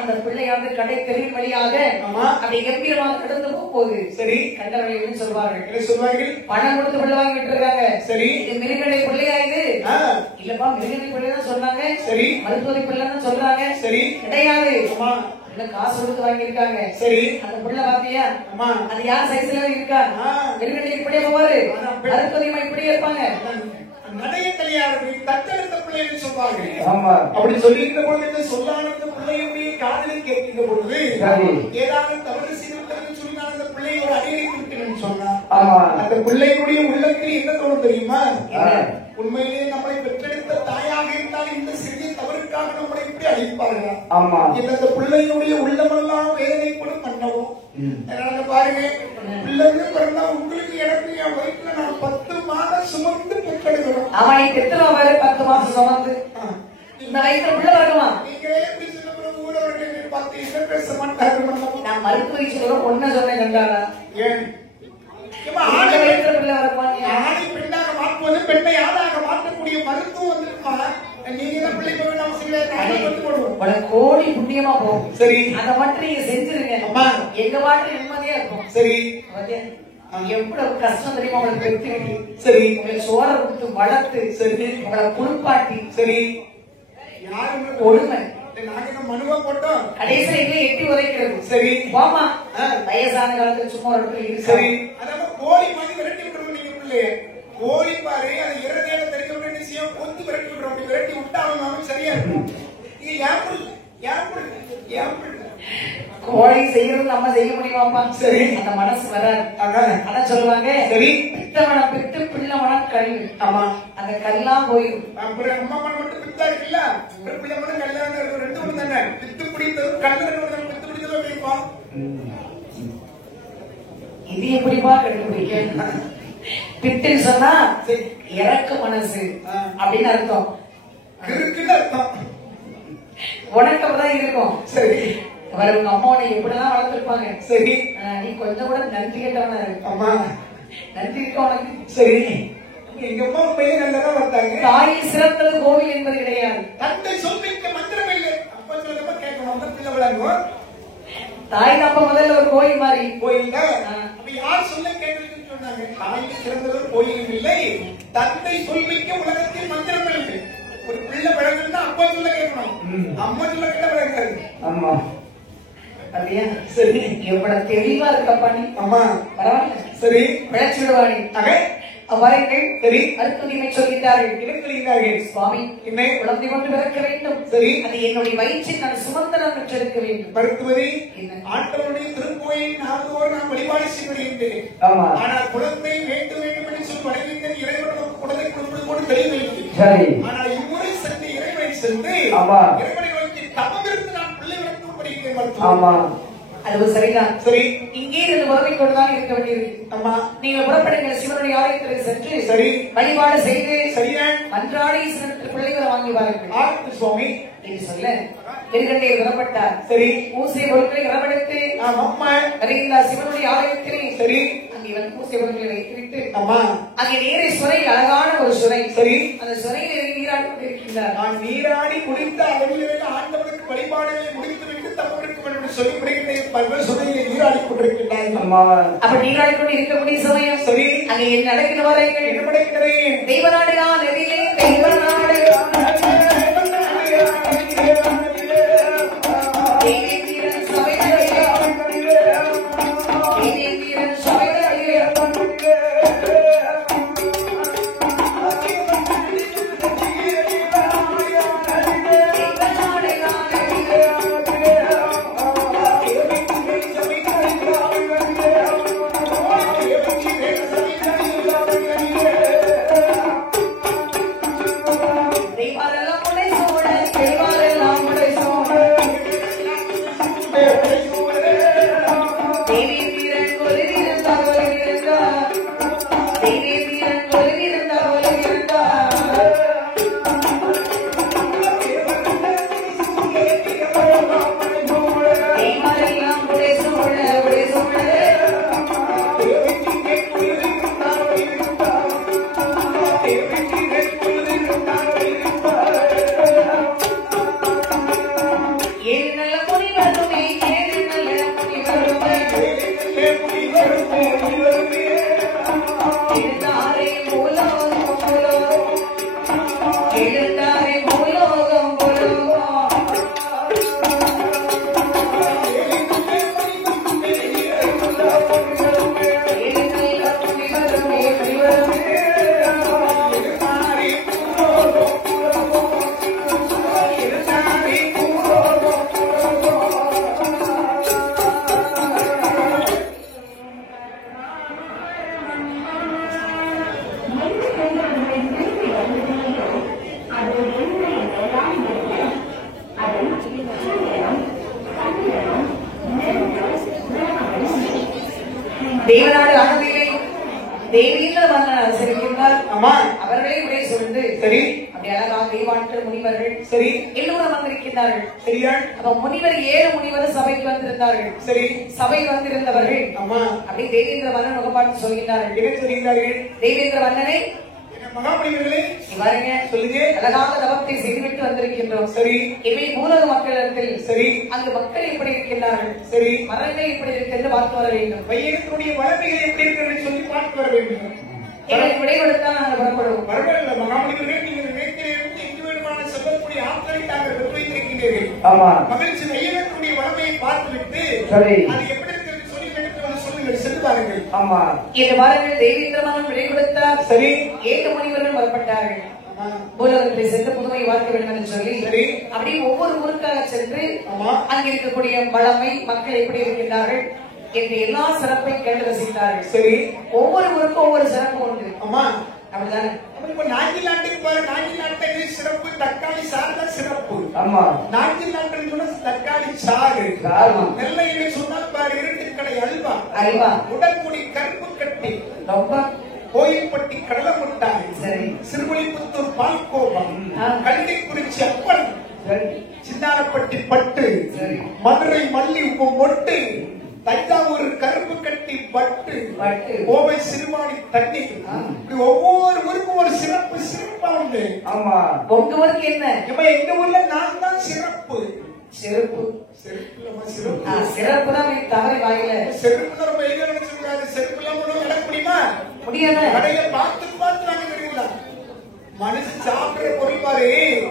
அந்த பிள்ளையாவது கடை தெருவின் வழியாக அப்படி கம்பீரமாக கடந்து போகுது. சரி, கண்டவர்கள் சொல்வார்கள் பணம் கொடுத்து பிள்ளை வாங்கிட்டு இருக்காங்க. சரி, இது மிருகடை பிள்ளையா? இது இல்லப்பா மிருகடை பிள்ளைதான் சொன்னாங்க. சரி, மருத்துவரை பிள்ளைதான் சொல்றாங்க. சரி, கிடையாது, காசு கொடுத்து வாங்கியிருக்காங்க. சரி, அந்த பிள்ளை பாத்தியா அது யார் சைஸ்ல இருக்கா? மிருகடை இப்படியே போவாரு, மருத்துவமா இப்படியே இருப்பாங்க. நடைய கல்யாணம் தத்தெடுத்த பிள்ளைன்னு சொல்வாங்க. அப்படி சொல்லியிருந்த பொழுது சொல்லானந்த பிள்ளையுடைய காதலில் கேட்கின்ற பொழுது ஏதாவது தவறு செய்திருக்கிறது சொன்னால் அந்த பிள்ளை ஒரு அடியடித்து சொன்னா அந்த பிள்ளையுடைய உள்ளத்தில் என்ன தோணும் தெரியுமா? உண்மையிலே நம்மளை பெற்றெடுத்த தாயாக இருந்தால் இந்த சிறிய தவறுக்காக நம்மளை இப்படி அழிப்பார்கள். இந்த பிள்ளையுடைய உள்ளமெல்லாம் வேதனைப்படும் பண்ணவும் பாருங்க. பிள்ளைங்க பிறந்தா உங்களுக்கு எனக்கு என் வயிற்றுல நான் 10 மாதம் சுமந்து பெற்றெடுக்கிறோம். அவன் எத்தனை 10 மாசம் சுமந்து இந்த வயிற்றுல பிள்ளை வருமா? நீங்களே ஊரவர்கள் பார்த்து பேச மாட்டாங்க. நான் மருத்துவ சொல்ல ஒன்ன சொன்னேன் கண்டாரா? ஏன் ஆணை பெண்ணாக மாற்றுவது பெண்ணை ஆணாக மாற்றக்கூடிய மருத்துவம் வந்திருக்கா? நீங்க பிள்ளைங்க கோடி புண்ணியமா போகும். சரி, அதை மட்டும் நீங்க செஞ்சிருங்க. எங்க பாட்டு நிம்மதியா இருக்கும். சரி, எவ்வளவு கஷ்டம் தெரியுமா உங்களுக்கு பெற்று வேண்டி. சரி, உங்களுக்கு சோற கொடுத்து வளர்த்து, சரி உங்களை குளிப்பாட்டி, சரி யாருமே கொடுமை மனுவா போட்டோம் கடைசியில எட்டி உதைக்கிறது. சரி, வாமா வயசான காலத்துல சும்மா ஒரு இடத்துல இருக்கு. சரி, அதாவது கோழி மாதிரி விரட்டி விட்டுருவோம். நீங்க பிள்ளைய கோழி பாரு அது இறதையாக தெரிவிக்க வேண்டிய விஷயம் கொத்து விரட்டி விட்டுறோம். அப்படி விரட்டி விட்டா அவன் சரியா இருக்கும். கோழி செய்யறது நம்ம செய்ய முடியுமாப்பா? சரி, அந்த மனசு வராது. அதான் சொல்லுவாங்க. சரி, பித்தவனம் பித்து பிள்ளவனம் கல். ஆமா, அந்த கல்லாம் போயிடும். அம்மா மட்டும் பித்தா இருக்குல்ல, பிள்ளை மட்டும் கல்லா இருக்கு. ரெண்டு ஒண்ணு தானே. பித்து பிடித்தது கல்லு பித்து பிடித்ததோ வைப்போம். இது எப்படிப்பா கண்டுபிடிக்க? பித்துன்னு சொன்னா இறக்க மனசு அப்படின்னு அர்த்தம். அர்த்தம் உனக்கு அப்பதான் இருக்கும். சரி, அவர் உங்க அம்மாவை எப்படிதான் வளர்த்திருப்பாங்க. சரி, நீ கொஞ்சம் கூட நன்றி கேட்டவனா இருக்கு. ஆமா, நன்றி இருக்க உனக்கு. சரி, எங்க அம்மா பையன் நல்லதான் வந்தாங்க. தாயில் சிறந்தது கோவில் என்பது கிடையாது. தந்தை சொல்லிக்க மந்திரம் இல்லை. அப்பா சொல்ல கேட்கணும். பிள்ளை விளங்கும். தாய் அப்ப முதல்ல ஒரு கோயில் மாதிரி கோயில். யார் சொல்ல கேட்கணும்னு சொன்னாங்க. தாயில் சிறந்தது கோயிலும் இல்லை, தந்தை சொல்லிக்க உலகத்தில் மந்திரம் இல்லை. ஒரு பிள்ளை விளங்குன்னா அப்பா சொல்ல கேட்கணும். அம்மா சொல்ல கேட்ட விளங்காது. ஆமா, அப்படியா? சரி, எவ்வளவு தெளிவா இருக்கப்பா நீ. ஆமா, பரவாயில்ல. சரி, விளைச்சிடுவானி அவர்கள். சரி, அடுத்து சொல்கிறார்கள் சுவாமி, என்னை குழந்தை கொண்டு பிறக்க வேண்டும். சரி, அது என்னுடைய வயிற்றில் நான் சுமந்தனம் பெற்றிருக்க வேண்டும். மருத்துவரை ஆண்டவருடைய திருக்கோயில் நாள்தோறும் நான் வழிபாடு செய்கிறேன். ஆனால் குழந்தை வேண்டும் வேண்டும் என்று சொல்லி வணங்குகின்ற இறைவனுக்கு குழந்தை கொடுப்பது கூட தெரியவில்லை. ஆனால் இம்முறை சென்று இறைவனை சென்று இறைவனை நோக்கி தவம் இருந்து நான் பிள்ளை வளர்த்து படிக்கிறேன் மருத்துவம். அது சரிதான். சரி, இங்கே இருந்து உறவை கொண்டுதான் இருக்க வேண்டியிருக்கு. ஆமா, நீங்க புறப்படுங்க. சிவனுடைய ஆலயத்திற்கு சென்று சரி வழிபாடு செய்து சரியா அன்றாடி சிவனுக்கு பிள்ளைகளை வாங்கி வாருங்கள் சுவாமி என்று சொல்ல நெருங்கண்டே புறப்பட்டார். சரி, பூசை பொருட்களை வரவழைத்து சிவனுடைய ஆலயத்திலே சரி அங்கே வந்து பூசை பொருட்களை வைத்துவிட்டு அங்கே நேரே சுரை, அழகான ஒரு சுரை. சரி, அந்த சுரையில் நீராடி கொண்டிருக்கின்றார். நான் நீராடி குடித்த அளவில் ஆண்டவருக்கு வழிபாடுகளை முடித்துவிட்டு தவறுக்கு சொல்லி பல்வேறு சுரையிலே நீராடி கொண்டிருக்கின்றார். அப்ப நீராடி கொண்டு இருக்கக்கூடிய சமயம் சரி அங்கே என்ன நடக்கிற வரைகள் என்ன நடக்கிறது? தெய்வநாடுகா நெறியிலே தெய்வநாடு தேவநாடு ஆனதிலே தேவீந்திர மன்னன் அரசரிக்கின்றார். ஆமா. அவர்களே உரை சொல்லுது. சரி. அப்படி அழகாக தெய்வாற்று முனிவர்கள் சரி எல்லோரும் வந்திருக்கின்றார்கள். சரியா? அப்ப முனிவர் 7 முனிவர் சபைக்கு வந்திருந்தார்கள். சரி. சபை வந்திருந்தவர்கள் ஆமா. அப்படி தேவேந்திர மன்னன் முகப்பாட்டு சொல்கிறார்கள். என்ன சொல்கிறார்கள்? தேவேந்திர மன்னனை மகாமணிகளே பாருங்க, சொல்லுங்க. அழகாக தவத்தை செய்துவிட்டு வந்திருக்கின்றோம். சரி. இவை பூலக மக்களிடத்தில் சரி அங்கு மக்கள் எப்படி இருக்கின்றார்கள், சரி மரங்கள் எப்படி இருக்கிறது பார்த்து வர வேண்டும். பையனுடைய வளமைகள் எப்படி இருக்கிறது சொல்லி பார்த்து வர வேண்டும். எங்களுக்கு விடை கொடுத்தால் நாங்கள் புறப்படுவோம். பரவாயில்ல மகாமணிகளே, நீங்கள் நினைக்கிறீர்கள் எங்கு வேணுமான சொல்லக்கூடிய ஆட்களை தாங்கள் பெற்று வைத்திருக்கின்றீர்கள். ஆமா. மகிழ்ச்சி பையனுடைய வளமையை பார்த்துவிட்டு சரி அது எப்படி இருக்கிறது சொல்லி எடுத்து வந்து சொல்லுங்கள், சென்று பாருங்கள். ஆமா. இந்த பாருங்கள், தேவேந்திர மன்னன் விடை கொடுத்தார். சரி. 7 முனிவர்கள் வரப்பட்டார்கள். பூலகத்தை சென்று புதுமை பார்க்க வேண்டும் என்று சொல்லி சரி. அப்படி ஒவ்வொரு ஊருக்காக சென்று ஆமா. அங்க இருக்கக்கூடிய வளமை மக்கள் எப்படி இருக்கின்றார்கள் என்ற எல்லா சிறப்பை கேட்டு ரசித்தார்கள். சரி. ஒவ்வொரு ஊருக்கும் ஒவ்வொரு சிறப்பு உண்டு. ஆமா. அப்படிதானே? இப்ப நாஞ்சில் நாட்டுக்கு பாரு, நாஞ்சில் நாட்டுல சிறப்பு தக்காளி சாறு தான் சிறப்பு. ஆமா. நாஞ்சில் நாட்டுன்னு சொன்னா தக்காளி சாறு. சாறு. நெல்லையிலே சொன்னால் பாரு இருட்டுக்கடை அல்வா. அல்வா. உடற்குடி கருப்பு கட்டி. ரொம்ப கோயில்பட்டி கடலை முட்டாய். சரி. சிறுமொழிபுத்தூர் பால்கோபம். ஆ. கள்ளிக்குறிச்சி அப்பன். சரி. சின்னாரப்பட்டி பட்டு. சரி. மதுரை மல்லி மொட்டு. தஞ்சாவூர் கருப்பு கட்டி பட்டு. பட்டு. கோவை சிறுவாணி தண்ணி. இப்படி ஒவ்வொரு ஊருக்கும் ஒரு சிறப்பு சிறப்பா உண்டு. ஆமா. உங்க ஊருக்கு என்ன இப்ப எங்க ஊர்ல நான் தான் சிறப்பு. சிறப்பு? சிறப்பு இல்லம்மா, சிறப்பு. சிறப்பு தான் நீ தவறி வாயில செருப்பு நம்ம எங்க நினைச்சிருக்காரு, செருப்பு இல்லாம ஒண்ணும் விட முடியுமா? முடியாத கடையை பார்த்து பார்த்து நாங்க தெரியுங்களா? மனுஷன் சாப்பிடுற பொருள் பாரு.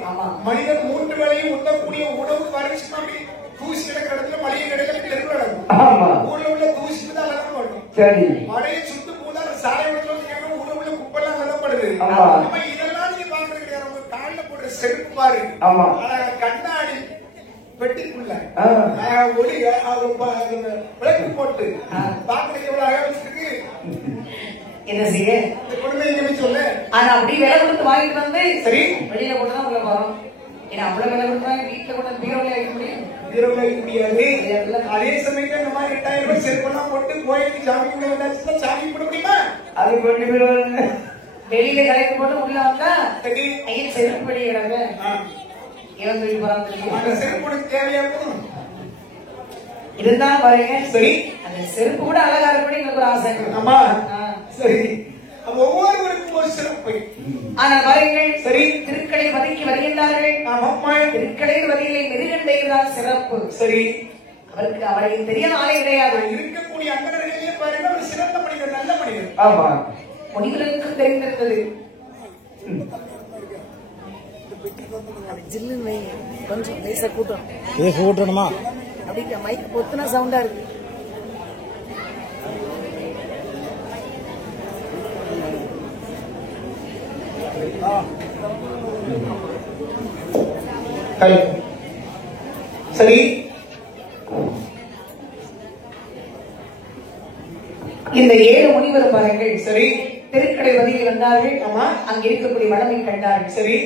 ஆமா. மனிதன் 3 வேளையும் உண்ணக்கூடிய உணவு வரைக்கும் அப்படி தூசி கிடக்கிற இடத்துல மளிகை கடையில தெருவு நடக்கும். ஆமா. ஊர்ல உள்ள தூசி தான் அழகு பண்ணும். சரி. மழையை சுட்டு போதா சாலை விடத்துல ஊர்ல உள்ள குப்பெல்லாம் அழகப்படுது. ஆமா. நம்ம இதெல்லாம் நீ பாக்குறது கிடையாது. உங்க காலில் போடுற செருப்பு பாரு. ஆமா. கண்ணாடி வெட்டிக்குள்ள ஆ. ஒளி விளக்கு போட்டு பாக்குறது எவ்வளவு அழகா வச்சிருக்கு. என்ன செய்ய? இந்த கொடுமை எங்க சொல்ல. ஆனா அப்படி விலை கொடுத்து வாங்கிட்டு வந்து சரி. வெளியில போட்டுதான் உள்ள போறோம். ஏன்னா அவ்வளவு விலை கொடுத்தா வீட்டுல கூட பீரோல வைக்க முடியும். வீரவுல வைக்க முடியாது. அதே சமயத்துல இந்த மாதிரி 8000 ரூபாய் செருப்பெல்லாம் போட்டு கோயிலுக்கு சாமி கும்பிட வந்தாச்சுன்னா சாமி கும்பிட முடியுமா? அது கொண்டு போய் வெளியில கலைக்கு போட்டு உள்ள வந்தா சரி. கையில் செருப்பு படி கிடங்க இவன் வீட்டு போறாங்க தெரியும். அந்த செருப்பு உனக்கு தேவையா போதும். இருந்தாலும் பாருங்க, சரி. அந்த செருப்பு கூட அழகா இருக்கணும் எனக்கு ஒரு ஆசை. ஆமா. ஆ. சரி. ஒவ்வொருவருக்கும் ஒரு சிறப்பு. ஆனா பாருங்கள், சரி. திருக்கடை வதிக்கு வருகின்றார்கள். ஆமா. திருக்கடை வதியிலே மிருகண்டைதான் சிறப்பு. சரி. அவருக்கு அவரை தெரியாத ஆளே கிடையாது. இருக்கக்கூடிய அங்கனர்களே பாருங்க, ஒரு சிறந்த மனிதர், நல்ல மனிதர். ஆமா. முனிவருக்கு தெரிந்திருந்தது. ஜில்லுன்னு வை, கொஞ்சம் லேசா கூட்டம். கூட்டணுமா? அப்படி மைக் பொத்துனா சவுண்டா இருக்கு. சரி. இந்த 7 முனிவர் பாருங்கள், சரி. திருக்கடை வதியில் வந்தார்கள். ஆமா. அங்க இருக்கக்கூடிய வளமை கண்டார்கள். சரி.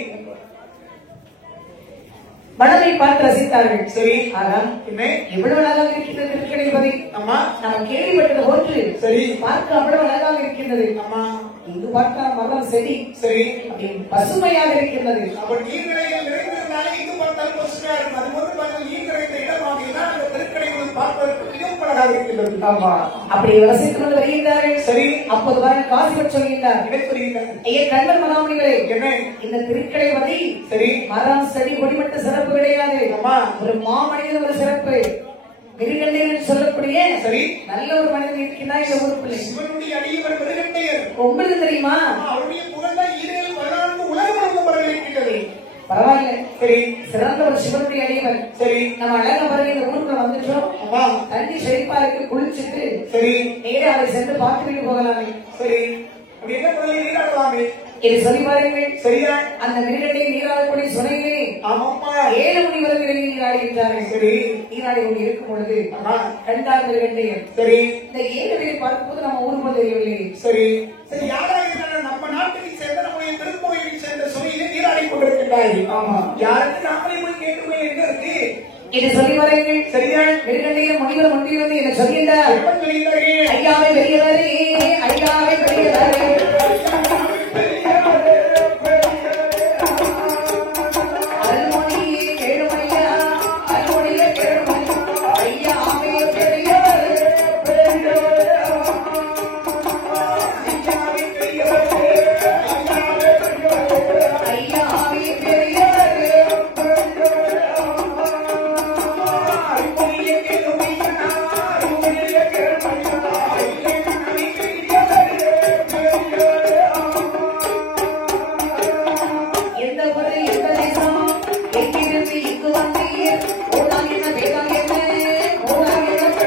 வளமை பார்த்து ரசித்தார்கள். சரி. ஆனால் என்ன எவ்வளவு அழகாக இருக்கின்றது திருக்கடை வதி. ஆமா. நாம் கேள்விப்பட்டது போன்று சரி. பார்க்க அவ்வளவு அழகாக இருக்கின்றது. ஆமா. இங்கு பார்த்தா மரம் செடி சரி பசுமையாக இருக்கின்றது. அப்ப நீர்நிலைகள் நிறைந்திருந்தாலே இங்கு பார்த்தால் பசுமையா இருக்கும். அது போது பார்த்தா நீர் நிறைந்த இடமாகினா அந்த திருக்கடைகள் பார்ப்பதற்கு மிகவும் அழகாக இருக்கின்றது. ஆமா, அப்படி வசித்து கொண்டு வருகின்றார்கள். சரி, அப்போது வர காசிபட் சொல்கின்றார், இதை சொல்லுகிறார். ஐயா கண்வர் மகாமுனிகளே, என்ன இந்த திருக்கடை வதி சரி மரம் செடி கொடி மட்டும் சிறப்பு கிடையாது. ஆமா, ஒரு மாமனிதன் ஒரு சிறப்பு. மிருகண்டையர் சொல்லக்கூடிய சரி நல்ல ஒரு மனிதன் இருக்கிறார் இந்த ஊருக்குள்ளே. சிவனுடைய அடியவர் மிருகண்டையர். உங்களுக்கு தெரியுமா? அவருடைய புகழ்தான் ஈரேல் 14 உலகம் பரவியிருக்கின்றது. பரவாயில்ல, சரி சிறந்த ஒரு சிவனுடைய அடியவர். சரி நம்ம அழக பிறகு இந்த ஊருக்குள்ள வந்துட்டோம். ஆமா, தண்ணி செழிப்பா இருக்கு, குளிச்சுட்டு சரி நேரே அவரை சென்று பார்த்துட்டு போகலாமே. சரி அப்படி என்ன பண்ணி நீராடலாமே. இது சொல்லி பாருங்கள். சரியா அந்த மிருகண்டை நீராடக்கூடிய சுனையிலே ஆமாப்பா 7 மணி வரை இறங்கி நீராடுகின்றார்கள். சரி நீராடி கொண்டு இருக்கும் பொழுது ஆமா கண்டார் மிருகண்டையர். சரி இந்த 7 பேரை பார்க்கும்போது நம்ம ஊருக்கு தெரியவில்லை. சரி சரி யாராக இருந்தாலும் நம்ம நாட்டுக்கு சேர்ந்த நம்முடைய திருக்கோயிலுக்கு சேர்ந்த சுனையிலே நீராடி கொண்டிருக்கின்றார்கள். ஆமா, யாருக்கு நாமளே போய் கேட்டுமே என்ன இருக்கு. இது சொல்லி பாருங்கள். சரியா மிருகண்டையர் முனிவர் முன்பிலிருந்து என்ன சொல்கின்றார்? என்ன சொல்கிறார்கள்? ஐயாவை பெரியவரே, ஐயாவை பெரியவரே, அருள்மொழியே கேளுமையா, அருள்மொழியே கேளுமையா, ஐயாவை பெரியவரே, ஐயாவை பெரியவரே, எந்த ஊரு எந்த தேசம் எங்கிருந்து இங்கு வந்தீர்? ஓடான் என்ன வேதம் என்ன, ஓடான் என்ன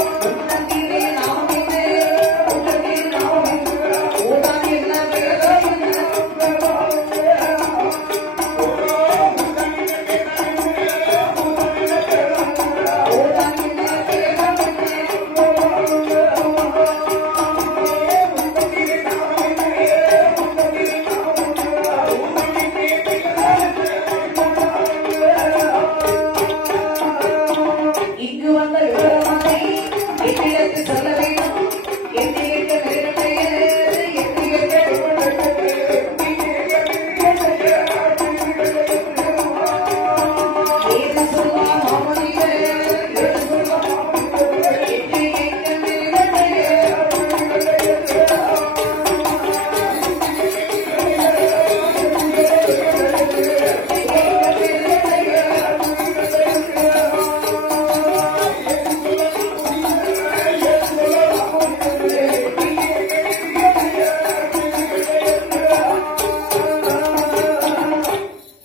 உன்னதீரே நாமம் என்ன, உன்னதீரே நாமம் என்ன, ஓடான் என்ன வேதம் என்ன, ஓடான் என்ன வேதம் என்ன, இங்கு வந்த விவரமானை என்னிடத்து சொல்ல வேண்டும். என்று கேட்க மிருகண்டையர், என்று கேட்க ஏது சொல்வார் மாமுனிவர், ஏது சொல்வார் மாமுனிவர், என்று கேட்க மிருகண்டையர்.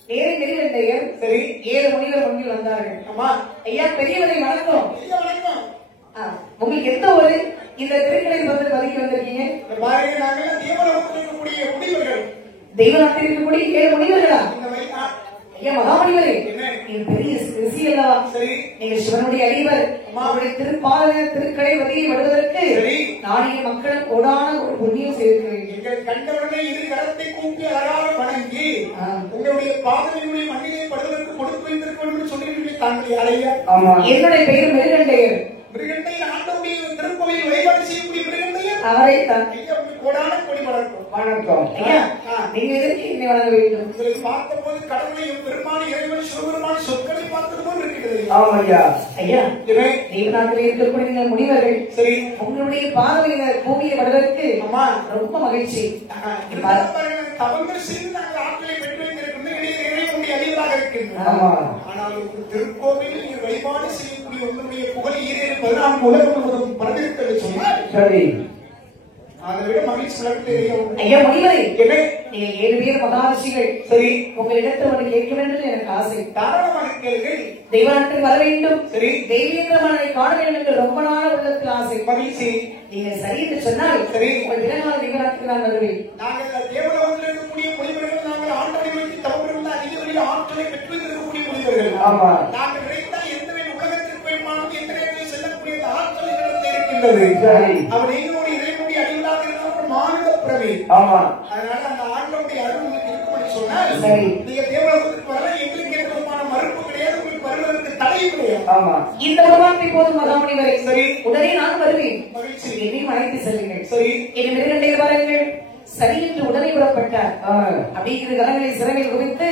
நேரே மிருகண்டையர் சரி 7 முனிவர் முன்பில் வந்தார்கள். ஆமா, ஐயா பெரியவரை வணக்கம். ஐயா வணக்கம். உங்களுக்கு எந்த ஒரு இந்த திருக்கடை வந்து பதுக்கி வந்திருக்கீங்க? இந்த பாருங்க, நாங்கெல்லாம் தேவலோகத்தில் இருக்கக்கூடிய முனிவர்கள். தெய்வ நாட்டில் இருக்கக்கூடிய 7 முனிவர்களா? இந்த வயசா ஐயா மகாமணிவரே, என்ன? நீங்க பெரிய ரிஷி அல்லவா? சரி நீங்க சிவனுடைய அடிவர். அவருடைய திருப்பாத திருக்கடை வதியை வருவதற்கு சரி. நாளைய மக்கள் கோடான ஒரு புண்ணியம் செய்திருக்கிறேன். நீங்கள் கண்டவுடனே இரு கரத்தை கூப்பி அழகாக வணங்கி ஆ. உங்களுடைய பாதங்களினுடைய மண்ணிலே படுவதற்கு கொடுத்து வைத்திருக்க வேண்டும் என்று சொல்லியிருக்கீர்கள். தாங்கள் அலையா என்னுடைய பெயர் மிருகண்டையர். மிருகண்டையர் ஆண்டவுடைய திருக்கோவில் வழிபாடு செய்யக்கூடிய மிருகண்டையர் அவரை தான் ஐயா உங்களுக்கு கோடான கோடி வணக்கம். வணக்கம். ஐயா நீங்க எதற்கு என்னை வணங்க வேண்டும்? உங்களை பார்த்த போது கடவுளையும் பெருமான இறைவன் சிவபெருமான சொற்களை பார்த்தது போல் இருக்கிறது. ஆமையா. ஐயா இவை தெய்வ நாட்டில் இருக்கக்கூடிய நீங்கள் முனிவர்கள். சரி உங்களுடைய பார்வையில பூமியை வருவதற்கு ஆமா, ரொம்ப மகிழ்ச்சி. இருந்தாலும் பாருங்க, தவங்கள் செய்து நாங்கள் ஆட்களை பெற்று வைத்திருக்கின்ற இறைவனுடைய அடிவராக இருக்கின்றோம். ஆமா. ஆனால் ஒரு திருக்கோவில் நீங்க வழிபாடு செய்யக்கூடிய உங்களுடைய புகழ் ஈரேழு 14 உலகம் முழுவதும் பரவிருக்கிறது சொன்னால் சரி. அதை விட மகிழ்ச்சி உலகத்தில் தெரியும். ஐயா முனிவரே, என்ன நீங்க 7 பேர் மகாரிஷிகள். சரி உங்களிடத்தில் வந்து கேட்க வேண்டும் எனக்கு ஆசை. தாராளமாக கேளுங்கள். தெய்வ நாட்டுக்கு வர வேண்டும். சரி தெய்வீகமானதை காண வேண்டும் என்று ரொம்ப நாள் உள்ளத்தில் ஆசை. மகிழ்ச்சி. நீங்க சரி என்று சொன்னால் சரி. உங்கள் பிறநாள் தெய்வ நாட்டுக்கு நான் வருவேன். நாங்கள் தேவலோகத்தில் இருக்கக்கூடிய முனிவர்கள், நாங்கள் ஆண்டவரை வைத்து தவறிருந்த அதிகவரில் ஆற்றலை பெற்று இருக்கக்கூடிய முனிவர்கள். ஆமா. நாங்கள் நினைத்தால் எந்த உலகத்திற்கு வேண்டுமானாலும் எந்த நேரத்தில் செல்லக்கூடிய அந்த ஆற்றல் எங்களிடத்தில் இருக்கின்றது. சரி. அவர் எங்களுடைய இறைவனுடைய அடிவராக இருந்தால் மாநில பிறவி. ஆமா. அதனால அந்த ஆண்டவருடைய அருள் உங்களுக்கு இருக்கும் என்று சொன்னால் சரி. நீங்க தேவலோகத்துக்கு வரல, எங்களுக்கு எந்த விதமான மறுப்பு கிடையாது. உங்களுக்கு வருவதற்கு தடை கிடையாது. ஆமா. இந்த உருவாக்கி போதும் மகாமுனிவரை. சரி. உடனே நான் வருவேன். மகிழ்ச்சி. என்னையும் அழைத்து செல்லுங்கள். சரி. என் மிருகண்டையர் பாருங்கள். சரி என்று உடனே புறப்பட்டார். அப்படிங்கிற கரங்களை சிறவில் குவித்து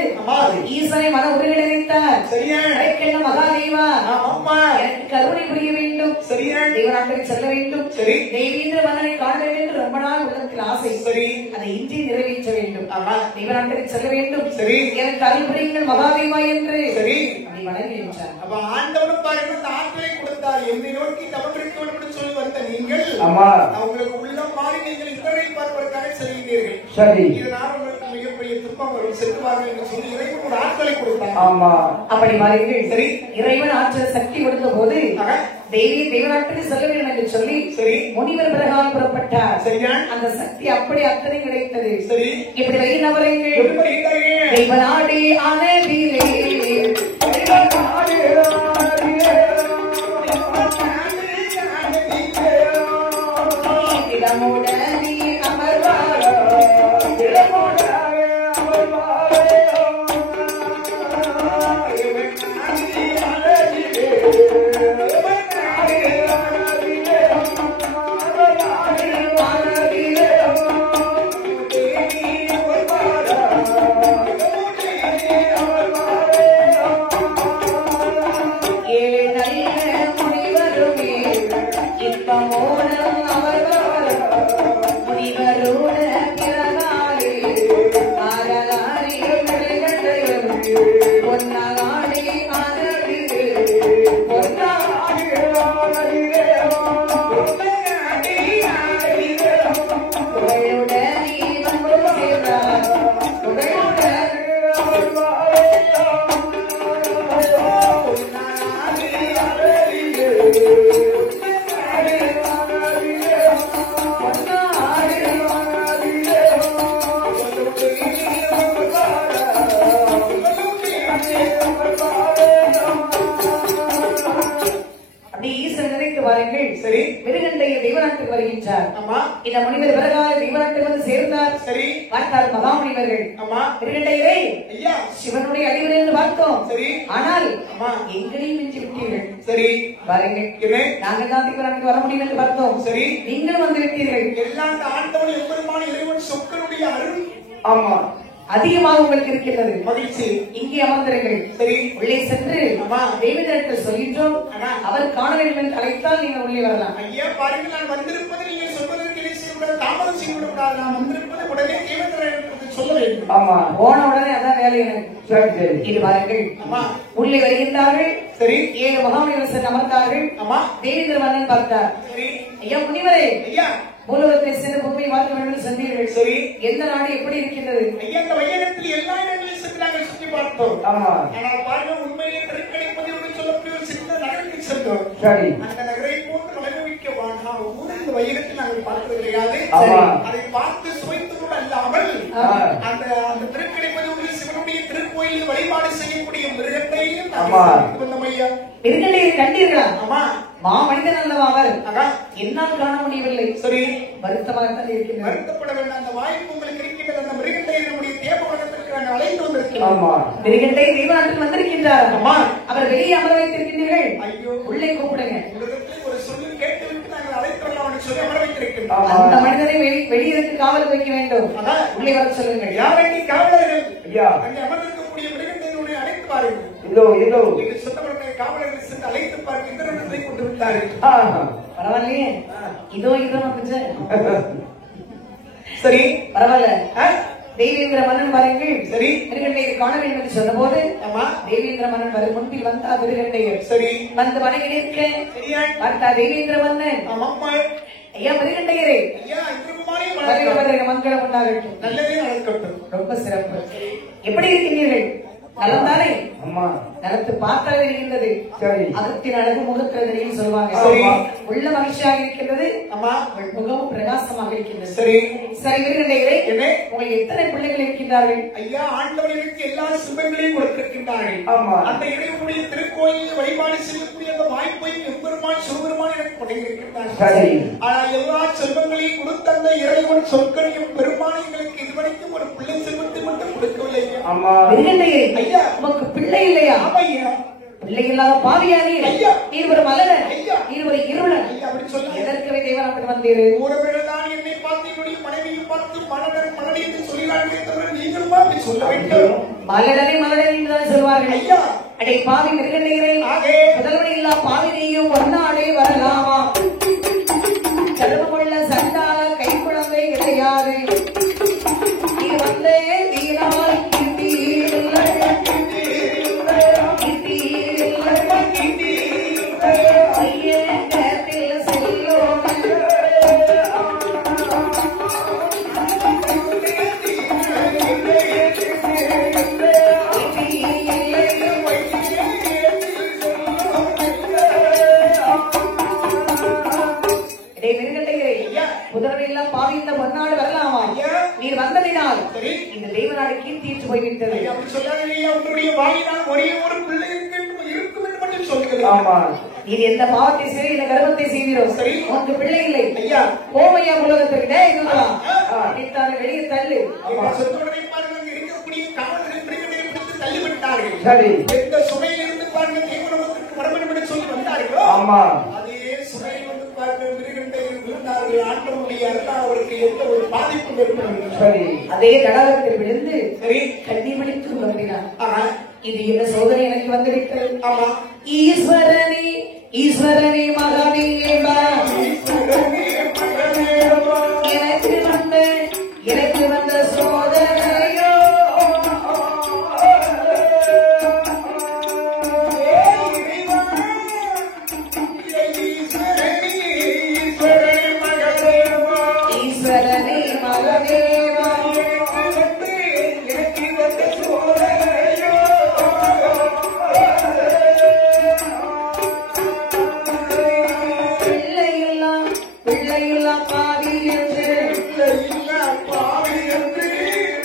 ஈசனை மன உருகிணைத்தார். சரியா? எனக்கென்ன மகாதேவா, ஆமா, எனக்கு கருணை புரிய வேண்டும். சரியா? தேவநாட்டுக்கு செல்ல வேண்டும். சரி. தேவேந்திர மன்னனை காண வேண்டும் என்று ரொம்ப நாள் உள்ளத்தில் ஆசை. சரி. அதை இன்றி நிறைவேற்ற வேண்டும். ஆமா. தேவநாட்டுக்கு செல்ல வேண்டும். சரி. எனக்கு அருள் புரியுங்கள் மகாதேவா என்று சரி அப்படி வணங்கி நின்றார். அப்ப ஆண்டவனும் பாருங்க அந்த ஆற்றலை கொடுத்தார். என்னை நோக்கி தவம் இருக்க வேண்டும் என்று சொல்லி வந்த நீங்கள் ஆமா. அவங்களுக்கு உள்ளம் மாறி நீங்கள் இவரை பார்ப்பதற்காக செல்கிறீர்கள். சரி. இதனால் உங்களுக்கு மிகப்பெரிய துன்பம் வரும், செல்வார்கள் என்று சொல்லி இறைவன் ஒரு ஆற்றலை கொடுத்தார். ஆமா. அப்படி பாருங்கள். சரி. இறைவன் ஆற்றல் சக்தி கொடுத்த போது தேவநாட்டுக்கு செல்ல வேண்டும் என்று சொல்லி சரி முனிவர் பிரகாரம் புறப்பட்டார். சரியா? அந்த சக்தி அப்படி அத்தனை கிடைத்தது. சரி. இப்படி வகை நபரங்கள் தெய்வநாடு ஆனதிலே இடமுடனே அமர்வாரோ சரி. மிருகண்டையர் தெய்வநாட்டுக்கு வருகின்றார். ஆமா. இந்த முனிவர் பிறகால தெய்வநாட்டுக்கு வந்து சேர்ந்தார். சரி. பார்த்தார் மகாமுனிவர்கள். ஆமா. மிருகண்டையரே, ஐயா, சிவனுடைய அடிவர் என்று பார்த்தோம். சரி. ஆனால் ஆமா, எங்களையும் மிஞ்சி விட்டீர்கள். சரி பாருங்கள், நாங்கள் தான் தெய்வநாட்டுக்கு வர முடியும் என்று பார்த்தோம். சரி. நீங்களும் வந்து விட்டீர்கள். எல்லாம் ஆண்டவன் எம்பெருமான இறைவன் சொற்களுடைய அருள் ஆமா அதிகமாக உங்களுக்கு இருக்கிறது. மகிழ்ச்சி. இங்கே அமர்ந்திருங்கள். சரி. உள்ளே சென்று தேவதற்கு சொல்கின்றோம். அவர் காண வேண்டும் என்று அழைத்தால் நீங்கள் உள்ளே வரலாம். ஐயா பாருங்கள், நான் வந்திருப்பது நீங்கள் சொல்வதற்கு இணை செய்யக்கூடாது, தாமதம் செய்யக்கூடாது. நான் வந்திருப்பது உடனே தேவதற்கு சொல்ல வேண்டும். ஆமா. போன உடனே அதான் வேலை எனக்கு. சரி சரி. இது பாருங்கள். ஆமா. உள்ளே வருகின்றார்கள். சரி. 7 மகாமுனிவர் சென்று அமர்ந்தார்கள். ஆமா. தேவேந்திர மன்னன் பார்த்தார். சரி. ஐயா முனிவரே, ஐயா பூலோகத்தை சென்று பூமியை பார்க்க வேண்டும் என்று சொன்னீர்கள். சரி. எந்த நாடு எப்படி இருக்கின்றது? ஐயா, இந்த வையகத்தில் எல்லா இடங்களையும் சென்று நாங்கள் சுற்றி பார்த்தோம். ஆமா. ஆனால் பாருங்க, உண்மையிலே திருக்கடை பதிவுடன் சொல்லக்கூடிய ஒரு சின்ன நகரத்துக்கு சென்றோம். சரி. அந்த நகரை போன்று வளர்விக்க ஊர் இந்த வையகத்தில் நாங்கள் பார்த்தது கிடையாது. ஆமா. அதை பார்த்து சுவைத்து கூட அல்லாமல் அந்த திருக்கடை பதிவுகளில் சிவனுடைய திருக்கோயிலில் வழிபாடு செய்யக்கூடிய மிருகத்தையும் வந்தோம் ஐயா. மிருகண்டையை கண்டீர்களா? ஆமா. மனிதன் அல்லவா அவர்? அதான் என்னால் காண முடியவில்லை. சரி. வருத்தமாகத்தான் இருக்கின்றது. வருத்தப்பட வேண்டாம். அந்த வாய்ப்பு உங்களுக்கு இருக்கின்றது. அந்த மிருகத்தை நம்முடைய தேவ உலகத்திற்கு நாங்கள் அழைத்து வந்திருக்கிறோம். மிருகண்டை தெய்வநாட்டுக்கு வந்திருக்கின்றார். ஆமா. அவர் வெளியே அமர வைத்திருக்கின்றீர்கள். ஐயோ, உள்ளே கூப்பிடுங்க. உலகத்தில் ஒரு சொல்லி கேட்டுவிட்டு நாங்கள் அழைத்து வரலாம் சொல்லி அமர வைத்திருக்கின்றோம். அந்த மனிதனை வெளியிற்கு காவல் வைக்க வேண்டும். உள்ளே வர சொல்லுங்கள். யாரை காவலர்கள்? ஐயா, அங்கே அமர்ந்திருக்கக்கூடிய மிருகத்தை அழைத்து பாருங்கள். இதோ இதோ நீங்கள் சொந்தவர்களுடைய காவலர்கள் சென்று அழைத்து பார்த்து இந்த இடத்தை கொண்டு விட்டார்கள். பரவாயில்லையே, இதோ இதோ கொஞ்சம் சரி. பரவாயில்ல. தேவேந்திர மன்னன் பாருங்கள். சரி. மிருகண்டையர் காண வேண்டும் என்று சொன்ன போது தேவேந்திர மன்னன் வரும் முன்பில் வந்தார் மிருகண்டையர். சரி. வந்து வணங்கி நிற்க பார்த்தா தேவேந்திர மன்னன். ஐயா மிருகண்டையரே, ஐயா மங்களம் உண்டாகட்டும். நல்லதே நடக்கட்டும். ரொம்ப சிறப்பு. எப்படி இருக்கின்றீர்கள்? நலம் தானே? அம்மா. நலத்து பார்த்தாலே இருந்தது. சரி. அகத்தின் அழகு முகத்தின் சொல்லுவாங்க. உள்ள மகிழ்ச்சியாக இருக்கின்றது. அம்மா. முகமும் பிரகாசமாக இருக்கின்றது. சரி. சரி மிருகண்டையரே, உங்களுக்கு எத்தனை பிள்ளைகள் இருக்கின்றார்கள்? ஐயா, ஆண்டவர்களுக்கு எல்லா செல்வங்களையும் கொடுத்திருக்கின்றார்கள். ஆமா. அந்த இறைவனுடைய திருக்கோயிலில் வழிபாடு செய்யக்கூடிய அந்த வாய்ப்பையும் எம்பெருமான் சிவபெருமான் எனக்கு வழங்கியிருக்கின்றார்கள். சரி. ஆனால் எல்லா செல்வங்களையும் கொடுத்த அந்த இறைவன் சொற்களையும் பெருமான் எங்களுக்கு இதுவரைக்கும் ஒரு பிள்ளை செல்வத்தை மட்டும் கொடுக்கவில்லை. ஆமா. மிருகண்டையரே, ஐயா, உமக்கு பிள்ளை இல்லையா? ஐயா, பிள்ளை இல்லாத பாவியாதி ஐயா. நீ ஒரு மலரன் ஐயா. நீ ஒரு இருளன் ஐயா, அப்படி சொல்லாதே. எதற்கவே தேவனாட்டு வந்தீரு ஊரவர்கள் தான் என்னை பார்த்து என்னுடைய மனைவியை பார்த்து மலர் மலர் என்று சொல்கிறார்களே தவிர நீங்களுமா அப்படி சொல்ல வேண்டும்? மலரனை மலரன் என்றுதான் சொல்வார்கள் ஐயா. அடே பாவி மிருகண்டீரை ஆகே. முதல்வன் இல்லா பாவினையும் ஒன்னாடே வரலாமா கருமுள்ள சண்டால கை குழந்தை கிடையாது நீ வந்தே வீரால் முதல்வெல்லாம் பாவி இந்த பொன்னாடு வரலாமா நீர் வந்ததினால் இந்த தெய்வநாடு கீர்த்தியிட்டு போய்விட்டது அப்படி சொல்லாதே. உங்களுடைய வாயினால் ஒரே ஒரு பிள்ளை இருக்கும் என்று மட்டும் சொல்லுங்கள். நீர் எந்த பாவத்தை செய்து இந்த கர்ப்பத்தை செய்வீரோ சரி. உனக்கு பிள்ளை இல்லை ஐயா. கோமையா உலகத்திற்கு இதுதான் அடித்தாரு வெளியே தள்ளு சொத்தோடனை பாருங்கள், அங்கு இருக்கக்கூடிய காவலர்கள் பிள்ளைகளை பிடித்து தள்ளிவிட்டார்கள். சரி. எந்த சுமையிலிருந்து பாருங்கள் தேவனத்திற்கு வரவேண்டும் என்று சொல்லி வந்தார்களோ ஆமா. அதே சுமையில் வந்து பாருங்கள் மிருகண்டை விழுந்தார்கள். ஆண்டவனுடைய அருளால் அவருக்கு எந்த ஒரு பாதிப்பும் ஏற்படவில்லை. சரி. அதே தடாகத்தில் விழுந்து சரி. கண்ணீர் வடித்து குழம்பினார் ஆனா இது என்ன சோதனை எனக்கு வந்துவிட்டது ஆமா. ஈஸ்வரனே ஈஸ்வரனே மகாதேவா எனக்கு வந்த சோதனையோ ஈஸ்வரனே மகாதேவா பிள்ளையெல்லாம் பாவி என்று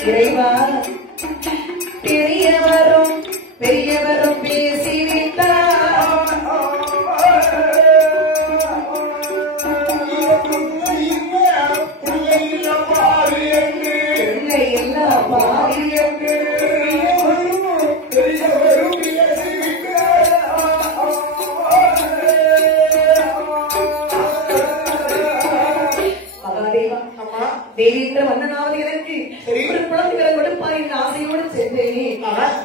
இறைவா பெரியவரும் பேசிவிட்டார் பிள்ளையெல்லாம் பாவி என்று தேவீந்திர மன்னனாவது எனக்கு ஒரு குழந்தைகளை கொடுப்பார் என்ற ஆசையோடு சென்றேனே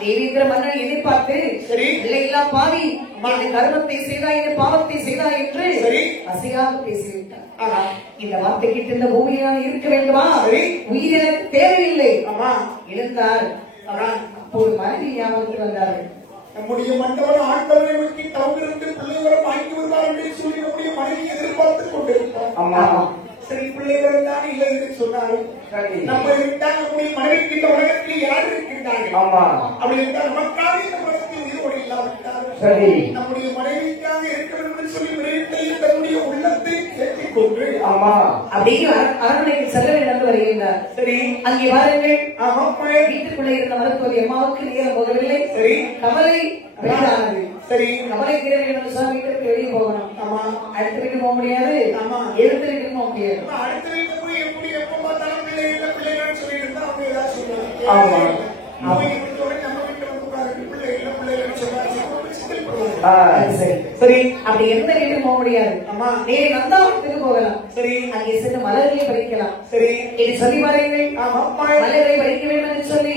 தேவீந்திர மன்னன் என்னை பார்த்து பிள்ளையில்லா பாவி இந்த கர்மத்தை செய்தாய் இந்த பாவத்தை செய்தாய் என்று அசையாக பேசிவிட்டார். இந்த வார்த்தை கிட்ட இந்த பூமியினால் இருக்க வேண்டுமா உயிர் எனக்கு தேவையில்லை இருந்தார். அப்போது மனைவி ஞாபகத்தில் வந்தார்கள். நம்முடைய மண்டபம் ஆண்டவரை நோக்கி தவறிருந்து பிள்ளைகளும் வாங்கி வருவார் என்று சொல்லி நம்முடைய மனைவி எதிர்பார்த்துக் கொண்டிருப்பார். சரி, பிள்ளைகள் தான் இல்லை என்று சொன்னாலும் நம்ம இருந்தால் நம்முடைய மனைவி கிட்ட உலகத்தில் யார் இருக்கின்றார்கள்? அப்படி இருந்தால் நமக்காக இந்த உலகத்தில் உயிரோடு இல்லாவிட்டார்கள் நம்முடைய மனைவிக்காக இருக்க வேண்டும் என்று சொல்லி விரைவில் தன்னுடைய உள்ளத்தை கேட்டுக் கொண்டு அப்படியே அரண்மனைக்கு செல்ல வேண்டும் வருகின்றார். சரி, அங்கே வாருங்கள். வீட்டுக்குள்ளே இருந்த மருத்துவ அம்மாவுக்கு நேரம் போகவில்லை. சரி, கவலை வெளியானது. சரி, கவலை தீர வேண்டும் சார், வீட்டுக்கு வெளியே போகணும். ஆமா, அடுத்த வீட்டுக்கு போக முடியாது. ஆமா, எழுத்து வீட்டுக்கு போக முடியாது. அடுத்த வீட்டுக்கு போய் எப்படி எப்ப பார்த்தாலும் பிள்ளைகள் சொல்லிட்டு இருந்தா அவங்க ஏதாவது சொல்லுவாங்க. ஆமா, அவங்க நம்ம வீட்டுல வந்து பிள்ளைகள் சொல்றாங்க. சரி, அப்படி எந்த வீட்டுக்கு போக முடியாது. ஆமா, நேரே நந்தாவனத்துக்கு போகலாம். சரி, அங்கே சென்று மலர்களை படிக்கலாம். சரி, இது சொல்லி பாருங்கள். மலர்களை படிக்க வேண்டும் என்று சொல்லி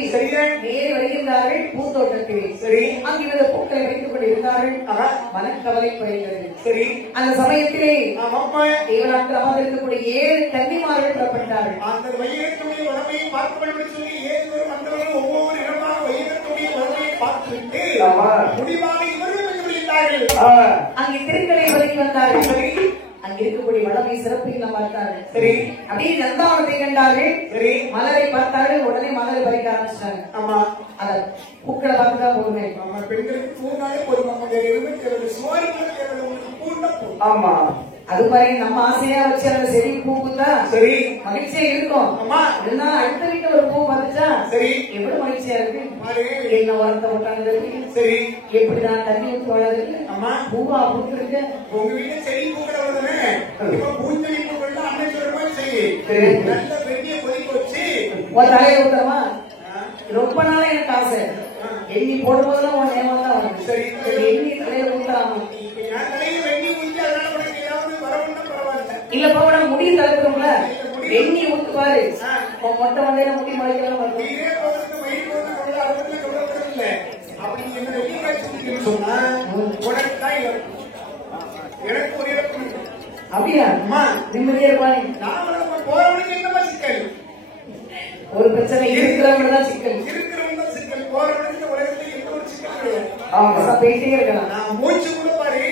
நேரே வருகின்றார்கள் பூந்தோட்டத்தில். சரி, அங்கிருந்த பூக்களை வைத்துக் கொண்டிருந்தார்கள். மனக்கவலை குறைந்தது. சரி, அந்த சமயத்திலே தேவநாட்டில் அமர்ந்திருக்கக்கூடிய 7 கன்னிமார்கள் புறப்பட்டார்கள். அந்த வைரத்துடைய வளமையை பார்க்க வேண்டும் என்று சொல்லி 7 மண்டலங்கள் ஒவ்வொரு இடமாக வைரத்துடைய வளமையை பார்த்துவிட்டு முடிவாக அங்கே திருக்கடை வரைக்கு வந்தார்கள். சரி, அங்க இருக்கக்கூடிய வளமை சிறப்பையும் பார்த்தார்கள். சரி, அப்படியே நந்தாவனத்தை கண்டார்கள். சரி, மலரை பார்த்தார்கள். உடனே மலரை பறிக்க ஆரம்பிச்சாங்க. ஆமா, அத பூக்களை பார்த்துதான் போதுமே. ஆமா, பெண்களுக்கு பூனாலே போதும். ஆமா, அது மாதிரி நம்ம ஆசையா வச்சு அந்த செடி பூ பூத்தா சரி மகிழ்ச்சியா இருக்கும். ஆமா, இருந்தாலும் அடுத்த வீட்டுல ஒரு பூ வந்துச்சா சரி எவ்வளவு மகிழ்ச்சியா இருக்கு. என்ன உரத்தை போட்டாங்க. சரி, எப்படிதான் தண்ணி ஊற்றி வளருது. ஆமா, பூவா பூத்துருக்கு. உங்க வீட்டுல செடி பூக்களை வருதுன்னு பூச்செடி பூக்கள் அன்னைக்கு ஒரு மாதிரி சரி நல்ல பெரிய கொதிக்க வச்சு ஒரு தலையை ஊத்துறமா. ரொம்ப நாளா எனக்கு ஆசை எண்ணி போடும்போதெல்லாம் உன் நேரம் தான் வரும். சரி. எண்ணி தலையில ஊத்தலாமா? என் தலையில வெண்ணி ஊற்றி அதனால உனக்கு ஏதாவது வரவுன்னா பரவாயில்ல. இல்லப்பா உடனே முடி தளர்த்துறோம்ல, எண்ணி ஊத்து பாரு. மொட்டை மண்டையில முடி முளைக்கலாம் வரும். இதே போதுக்கு வயிறு போது கொள்ள அறுபதுல கவலைப்படம் இல்லை. அப்படி என்ன வெள்ளி காய்ச்சி சொன்னா உனக்கு தான் இழப்பு. எனக்கு ஒரு இழப்பு இருக்கு. அப்படியா? அம்மா நிம்மதியா இருப்பானே. நான் போறவனுக்கு என்னமா சிக்கல்? ஒரு பிரச்சனை இருக்கிறவங்க தான் சிக்கல். இருக்கிறவங்க தான் சிக்கல். போறவனுக்கு உலகத்துல எந்த ஒரு சிக்கல் கிடையாது. ஆமா, போயிட்டே இருக்கலாம். நான் மூச்சு கூட பாரு,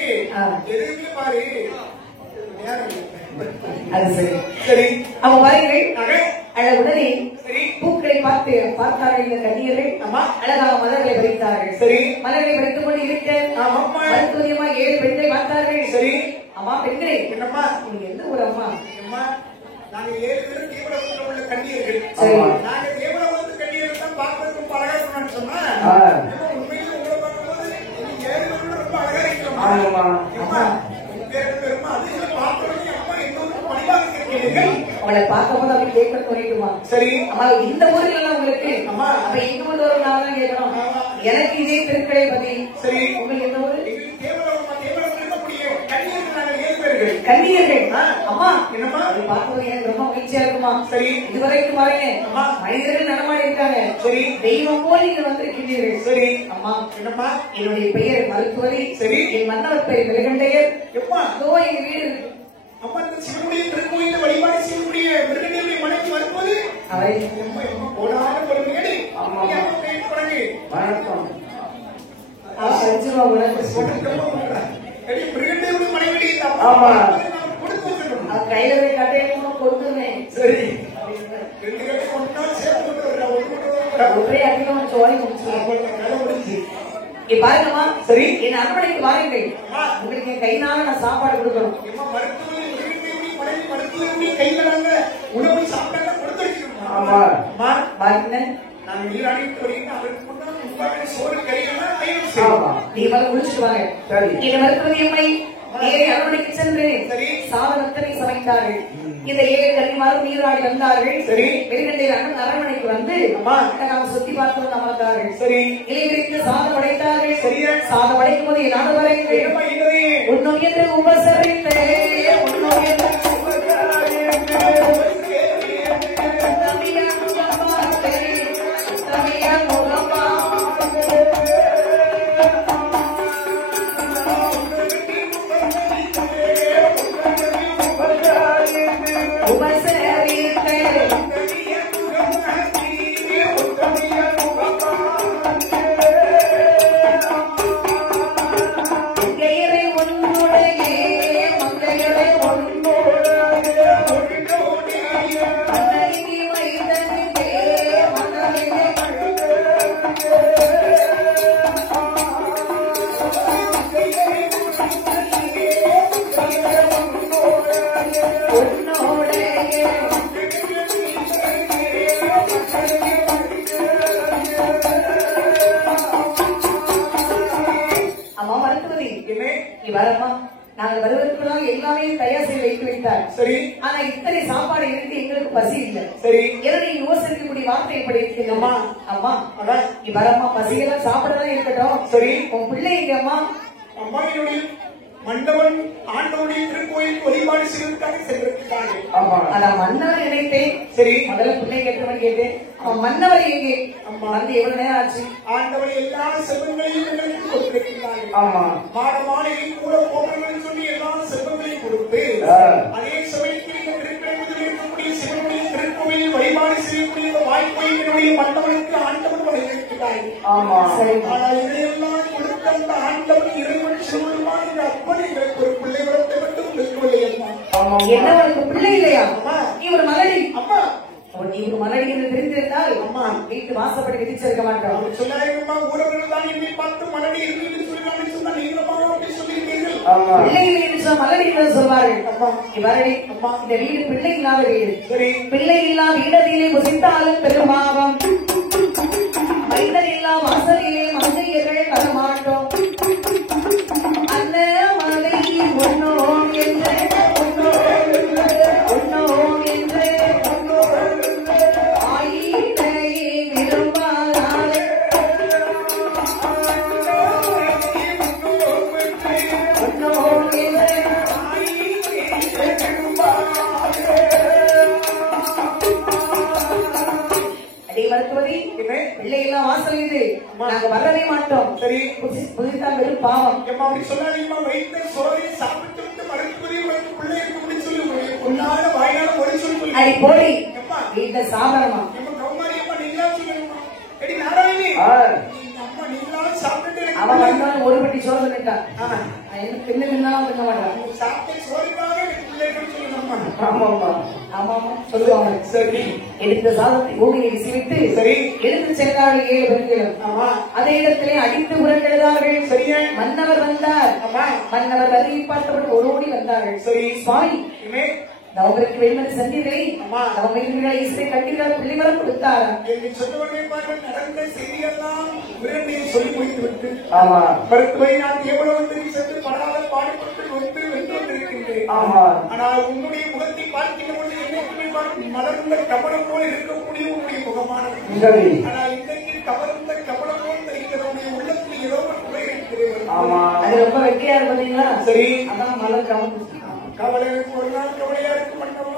எதுவுமே பாரு, நேரம் இல்லை. அது சரி. சரி அவ பாருங்கள், அழ உடனே சரி பூக்களை பார்த்தார்கள் இந்த கன்னியர்கள். அம்மா அழகாக மலர்களை பறித்தார்கள். சரி மலர்களை பறித்துக் கொண்டு இருக்க மருத்துவமா 7 பெண்களை பார்த்தார்கள். சரி அம்மா பெண்களே, என்னம்மா நீங்க எந்த ஊர் அம்மா? அம்மா நாங்க 7 பேரும் தீவிரத்தில் உள்ள கன்னியர்கள். சரி. நாங்க தீவிரத்தில் கன்னியர்கள் தான் பார்க்கறதுக்கு ரொம்ப அழகா இருக்கணும்னு சொன்னா உண்மையில உங்களை பார்க்கும்போது 7 பேரும் ரொம்ப அழகா இருக்கிறோம். அம்மா அவளை பார்க்கும்போது அப்படி கேட்க தோணிடுமா? சரி அம்மா இந்த ஊர்ல எல்லாம் உங்களுக்கு அம்மா அப்ப எங்க ஊர்ல ஒரு நாள் தான் கேட்கணும். எனக்கு இதே திருக்கடை பத்தி. சரி உங்களுக்கு எந்த ஊரு? கன்னியர்கள். அம்மா என்னம்மா பார்க்கும்போது எனக்கு ரொம்ப மகிழ்ச்சியா இருக்குமா? சரி இதுவரைக்கும் பாருங்க மனிதர்கள் நடமாடி இருக்காங்க. சரி தெய்வம் போல நீங்க வந்திருக்கிறீர்கள். சரி அம்மா என்னம்மா என்னுடைய பெயர் மருத்துவரி. சரி என் மன்னவர் பெயர் மிருகண்டையர். எப்பா அதோ எங்க வீடு இருக்கு. அம்மா இந்த சிவனுடைய திருக்கோயில வழிபாடு செய்யக்கூடிய மிருகண்டையுடைய மனைவி வரும்போது அவரை போனாலும் ஒரு மேடை வணக்கம். மிருகண்டையுடைய மனைவி ஆமா. கொடுத்து வச்சிருக்கணும். அது கையில போய் கட்டையை கொடுத்துருவேன். சரி 2 கட்டை கொண்டா சேர்த்து ஒரே அதிகமா சோழி முடிச்சு பாருங்கம்மா. சரி என் அரண்மனைக்கு வாருங்கள். உங்களுக்கு என் கைனால நான் சாப்பாடு கொடுக்கணும். மருத்துவருடைய கையில நாங்க உணவு சாப்பிட்டா கொடுத்து வச்சிருக்கோம். ஆமா பாருங்க, நாங்க நீராடிட்டு வரீங்க அதற்கு முன்னாடி சோறு கையெல்லாம் ஆமா. நீங்க வந்து முடிச்சுட்டு வாங்க. சரி. இந்த மருத்துவ அம்மை நேரே அரண்மனைக்கு சென்று சரி சாதனத்தனை சமைத்தார்கள். இந்த 7 கன்னிமாரும் நீராடி வந்தார்கள். சரி வெளிநண்டை அரண்மனைக்கு வந்து நாம் சுத்தி பார்த்து அமர்ந்தார்கள். சரி இலைவிரித்து சாதம் உடைத்தார்கள். சரியா சாதம் உடைக்கும் போது நாடு வரைக்கும் உன்னோம் என்று உபசரித்தேன். உன்னோம் என்று நாங்கள் வருவதற்குள்ளாக எல்லாமே தயார் செய்து வைத்து வைத்தார். சரி ஆனா இத்தனை சாப்பாடு இருக்கு, எங்களுக்கு பசி இல்லை. சரி என்னுடைய யோசிக்கக்கூடிய வார்த்தை எப்படி இருக்கு? அம்மா அம்மா நீ வரம்மா, பசியெல்லாம் சாப்பிடதான் இருக்கட்டும். சரி உன் பிள்ளை எங்க அம்மா? அம்மா என்னுடைய மண்டபம் ஆண்டவனுடைய திருக்கோயில் வழிபாடு செய்வதற்காக சென்றிருக்கிறார்கள். அதான் மன்னவர் நினைத்தேன். சரி முதல்ல பிள்ளை கேட்டவன் கேட்டேன். அவன் மன்னவர் எங்கே? அம்மா வந்து எவ்வளவு நேரம் ஆச்சு? ஆண்டவர் எல்லா செல்வங்களையும் எங்களுக்கு கொடுத்திருக்கிறார்கள். ஆமா மாடமாளிகை கூட போகிறவர்கள் சொல்லி எல்லா செல்வங்களையும் கொடுத்து அதே சமயத்தில் இந்த திருப்பரங்குன்றில் இருக்கக்கூடிய சிவனுடைய திருக்கோயில் வழிபாடு செய்யக்கூடிய வாய்ப்பை என்னுடைய மண்டபனுக்கு ஆண்டவன் வழங்கியிருக்கிறார்கள். ஆமா சரி. ஆனால் இதையெல்லாம் கொடுத்த அந்த ஆண்டவன் இறைவன் சிவனுமான இந்த அப்பன் எங்களுக்கு ஒரு பிள்ளை வளர்த்தை மட்டும் இருக்கவில்லை. அம்மா என்ன உனக்கு பிள்ளை இல்லையா? அம்மா நீ ஒரு மலடி. அம்மா நீ ஒரு மலடி என்று தெரிந்திருந்தால் அம்மா வீட்டு வாசப்படி விதிச்சிருக்க மாட்டோம். அவர் சொன்னாருமா ஊரவர்கள் தான் என்னை பார்த்து மலடி என்று சொல்லி சொன்னா நீங்களமா அப்படி சொல்லியிருக்கீர்கள். பிள்ளை இல்லை என்று சொன்ன மலடி என்று சொல்வார்கள். அம்மா நீ மலடி. அம்மா இந்த வீடு பிள்ளை இல்லாத வீடு. சரி பிள்ளை இல்லா வீடத்திலே புசித்தாலும் பெருமாவம். மைந்தர் இல்லா வாசலிலே மங்கையர்கள் வரமாட்டோம். அந்த மலை உன்னோம் என்று உன்னோம் என்று ஆயினை விரும்பாதால் மருத்துவதி பிள்ளை எல்லாம் வாசல் இது நாங்க வரவே மாட்டோம். சரி புதிதா வெறும் பாவம் அப்படி சொல்லாதீங்கம்மா. வைத்த சோறை சாப்பிட்டு விட்டு மருத்துவதி பிள்ளை இருக்கு அப்படின்னு சொல்லி உன்னால வாயால ஒரு சொல்லி அடி போடி வீட்டை சாப்பிடமா கௌமாரி அம்மா நீங்களா சொல்லணுமா? எடி நாராயணி அம்மா நீங்களாலும் சாப்பிட்டு அவன் வந்தாலும் ஒரு பட்டி சோறு சொல்லிட்டான். என்ன பின்ன பின்னாலும் திங்க மாட்டான். சாப்பிட்டு சோறுக்காக பிள்ளைகள் சொல்லணும்மா. ஆமா சொல்லுவாங்க. சரி எடுத்த சாதத்தை பூமியை விசிவிட்டு சரி எடுத்து சென்றார்கள் 7 பெண்களும். ஆமா அதே இடத்திலே அடித்து புறக்கெழுதார்கள். சரியா மன்னவர் வந்தார். ஆமா மன்னவர் வருகை பார்த்தபடி ஓடி வந்தார்கள். சரி சுவாமி அவருக்கு வெண்மதி சந்திகளை அவங்களை இசை கட்டினால் பிள்ளைவரம் கொடுத்தாரா என்று சொன்னவர்கள் நடந்த செய்தியெல்லாம் விரண்டையை சொல்லி முடித்து விட்டு மருத்துவரை நான் எவ்வளவு சென்று படாத பாடுபட்டு வந்து வென்றிருக்கின்றேன். ஆனால் உன்னுடைய முகத்தை பார்க்கின்ற பொழுது என்னை மலர்ந்த கமலம் போல இருக்கக்கூடிய உன்னுடைய முகமானது. ஆனால் இன்றைக்கு கமர்ந்த கமலம் போல் தெரிகிறவனுடைய உள்ளத்தில் ஏதோ ஒரு குறை இருக்கிறேன். அது ரொம்ப வெக்கையா இருப்பீங்களா? சரி அதான் மலர் கமலம் கவலைகளுக்கு ஒரு நாள் கவலையா இருக்க மாட்டோம்.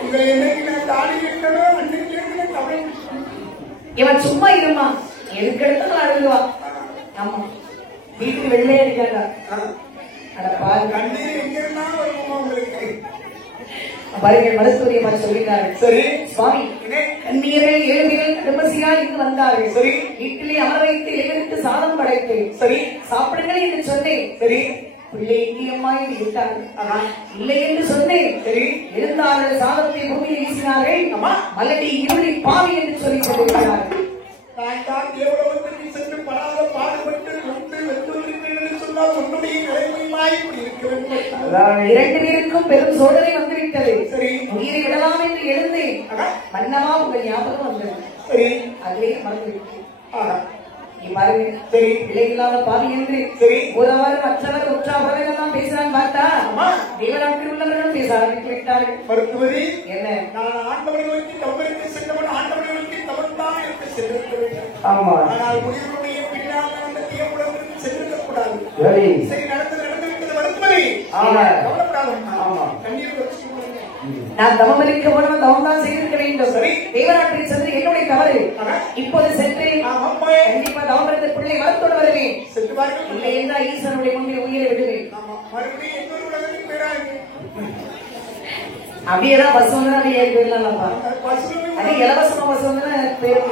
உங்களை என்னைக்கு நான் தாடி இருக்கனோ அன்னைக்கு கவலை. இவன் சும்மா இருமா எதுக்கு எடுத்தாலும் அழுகுவா. ஆமா வீட்டுக்கு வெளியே இருக்காங்க. கண்ணீர் எங்க இருந்தாலும் வருமா உங்களுக்கு? பாருங்கள் மருத்துவரை பார்த்து சொல்லிட்டார்கள். சரி சுவாமி கண்ணீர்கள் 7 பேர்கள் கடுமசியா இங்கு வந்தார்கள். சரி வீட்டிலே அமர வைத்து இலைகளுக்கு சாதம் படைத்து சரி சாப்பிடுங்கள் என்று சொன்னேன். சரி பிள்ளை இந்தியம்மா என்று விட்டார்கள். இல்லை என்று சொன்னேன். சரி இருந்தார்கள் சாதத்தை பூமியில் வீசினார்கள். மல்லடி இருளி பாவி என்று சொல்லி கொண்டிருக்கிறார்கள். நான் தான் தேவலோகத்திற்கு சென்று படாத பாடுபட்டு வந்து வென்றிருக்கிறேன் என்று சொன்னால் உன்னுடைய நிலைமையாய் இப்படி இருக்க வேண்டும். 2 பேருக்கும் பெரும் சோதனை வந்துவிட்டது. சரி உயிரை விடலாம் என்று எழுந்தேன். மன்னவா உங்கள் ஞாபகம் வந்தது. சரி அதிலே மறந்துவிட்டேன். சரி பிள்ளைகளாக பாவி என்று சரி ஒருவர் மற்றவர் உற்றாவர்கள் எல்லாம் பேசுறாங்க பார்த்தா தேவநாட்டில் உள்ளவர்களும் பேச ஆரம்பித்து விட்டார்கள். மருத்துவரி என்ன நான் ஆண்டவனை நோக்கி தவறுக்கு சென்றவன் ஆண்டவனை நோக்கி தவறுதான் என்று சென்றிருக்க வேண்டும். ஆனால் முடிவுடைய பின்னால் அந்த தேவனுக்கு சென்றிருக்க கூடாது. சரி நடந்து மருத்துவரி கவலைப்படாத. கண்ணீர் வச்சு நான் தவம் இருக்க போனவன் தவம் தான் செய்திருக்க வேண்டும். சரி தேவநாட்டில் சென்று என்னுடைய தவறு. இப்போது சென்று கண்டிப்பா தவம் இருந்த பிள்ளை வளர்த்தோடு வருவேன். இல்லை என்றால் ஈசனுடைய முன்னில் உயிரை விடுவேன். அப்படியேதான் பஸ் வந்து அப்படியே போயிடலாம்ப்பா. அது இலவசமா பஸ் வந்து பேர்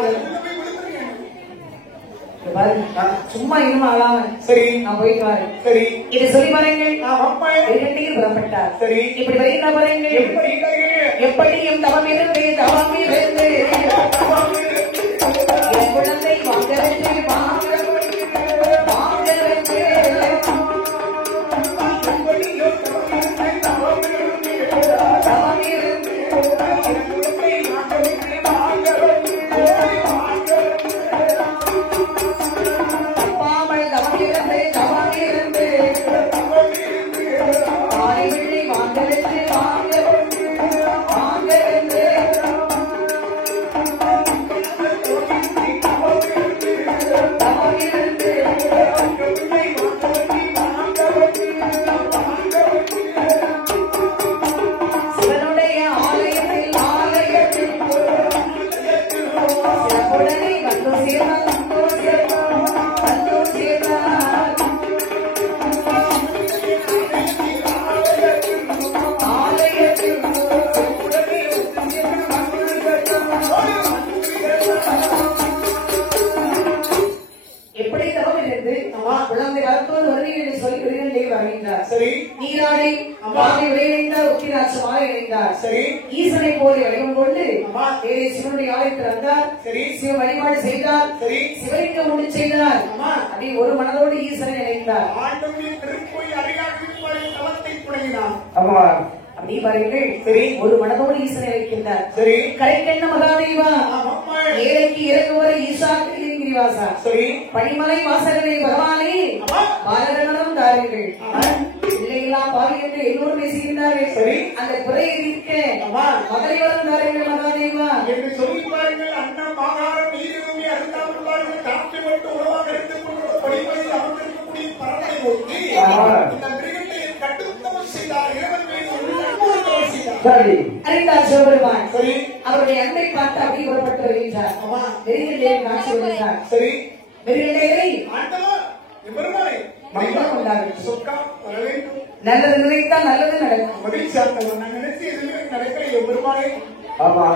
சும்மா இன்னும் ஆளாம. சரி நான் போயிட்டு வரேன். சரி இதை சொல்லி பாருங்கள். புறப்பட்டார். சரி இப்படி வருகின்ற பாருங்கள். எப்படியும் தவம் இருந்து தவம் இருந்து என் குழந்தை வாங்க குழந்தை வளர்ப்பது வருகை என்று சொல்லி விருகண்டே வருகின்றார். சரி நீராடி மாலை உரையினைந்தார் உத்திராட்சமாக இணைந்தார். சரி ஈசனை போல வடிவம் கொண்டு தேவை சிவனுடைய ஆலயத்தில் வந்தார். சரி சிவ வழிபாடு செய்தார். சரி சிவலிங்க உண்டு செய்தார். அப்படி ஒரு மனதோடு ஈசனை இணைந்தார். அப்படி பாருங்கள். சரி ஒரு மனதோடு ஈசனை வைக்கின்றார். சரி கரைக்கண்ண மகாதேவா ஏழைக்கு இறங்குவரை ஈசா கிரிவாசா. சரி பனிமலை வாசகரை பகவானே பாரதங்களும் தாருங்கள். பிள்ளைகளாம் பாவி என்று எல்லோரும் பேசுகின்றார்கள். சரி அந்த குறையை நீக்க மகளிரும் தாருங்கள் மகாதேவா என்று சொல்லி பாருங்கள். அண்ணன் மாகாரம் நீதிபதி அருந்தாமல் பாருங்கள். காற்று மட்டும் உணவாக எடுத்துக்கொண்டு படிப்பதில் அமர்ந்திருக்கக்கூடிய பரமனை நோக்கி இந்த மிருகத்தை கட்டுத்தம் செய்தார். இறைவன் மீது சரி அறிந்தார் சிவபெருமான். சரி அவருடைய அன்பை பார்த்து அப்படி புறப்பட்டு வருகின்றார். ஆமா நெருங்கிலேயே காட்சி வருகின்றார். சரி நெருங்கிலேயே ஆண்டவா பெருமாளே மகிழ்ச்சி கொண்டார்கள். சொக்கா வர வேண்டும். நல்லது நினைத்தால் நல்லது நடக்கும். மகிழ்ச்சி ஆண்டவன் நான் நினைச்சு எதுவுமே நடக்கிற பெருமாளே. ஆமா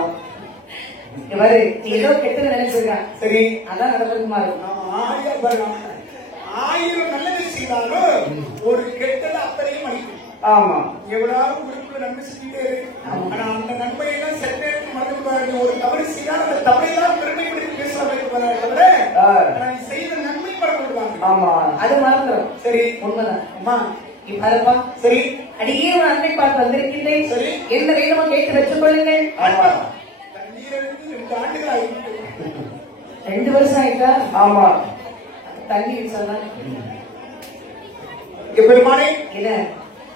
இவரு ஏதோ கெட்டது நினைச்சிருக்கான். சரி அதான் நடக்குமா இருக்கும். ஆயிரம் நல்லது செய்தாலும் ஒரு கெட்டது அத்தனையும் அளிக்கும். ஆமா எவ்வளவு உறுப்பு நன்மை செஞ்சுட்டே இருக்கு. ஆனா அந்த நன்மையை தான் செல நேரத்தில் மறந்து பாருங்க. ஒரு தவறு செய்தால் அந்த தவறையெல்லாம் பெருமைப்படுத்தி பேசுவாங்க. செய்த நன்மை மறந்துடுவாங்க. ஆமா அது மறந்துடும். சரி உண்மைதான். அம்மா இப்ப சரி அடியே ஒரு அன்பை பார்த்து வந்திருக்கின்றேன். சரி என்ன வேணுமோ கேட்டு வச்சுக் கொள்ளுங்கள். தண்ணீருக்கு 2 ஆண்டுகள் ஆகிவிட்டது. 2 வருஷம் ஆயிட்டா? ஆமா தண்ணி சொன்னாங்க. பெருமானே என்ன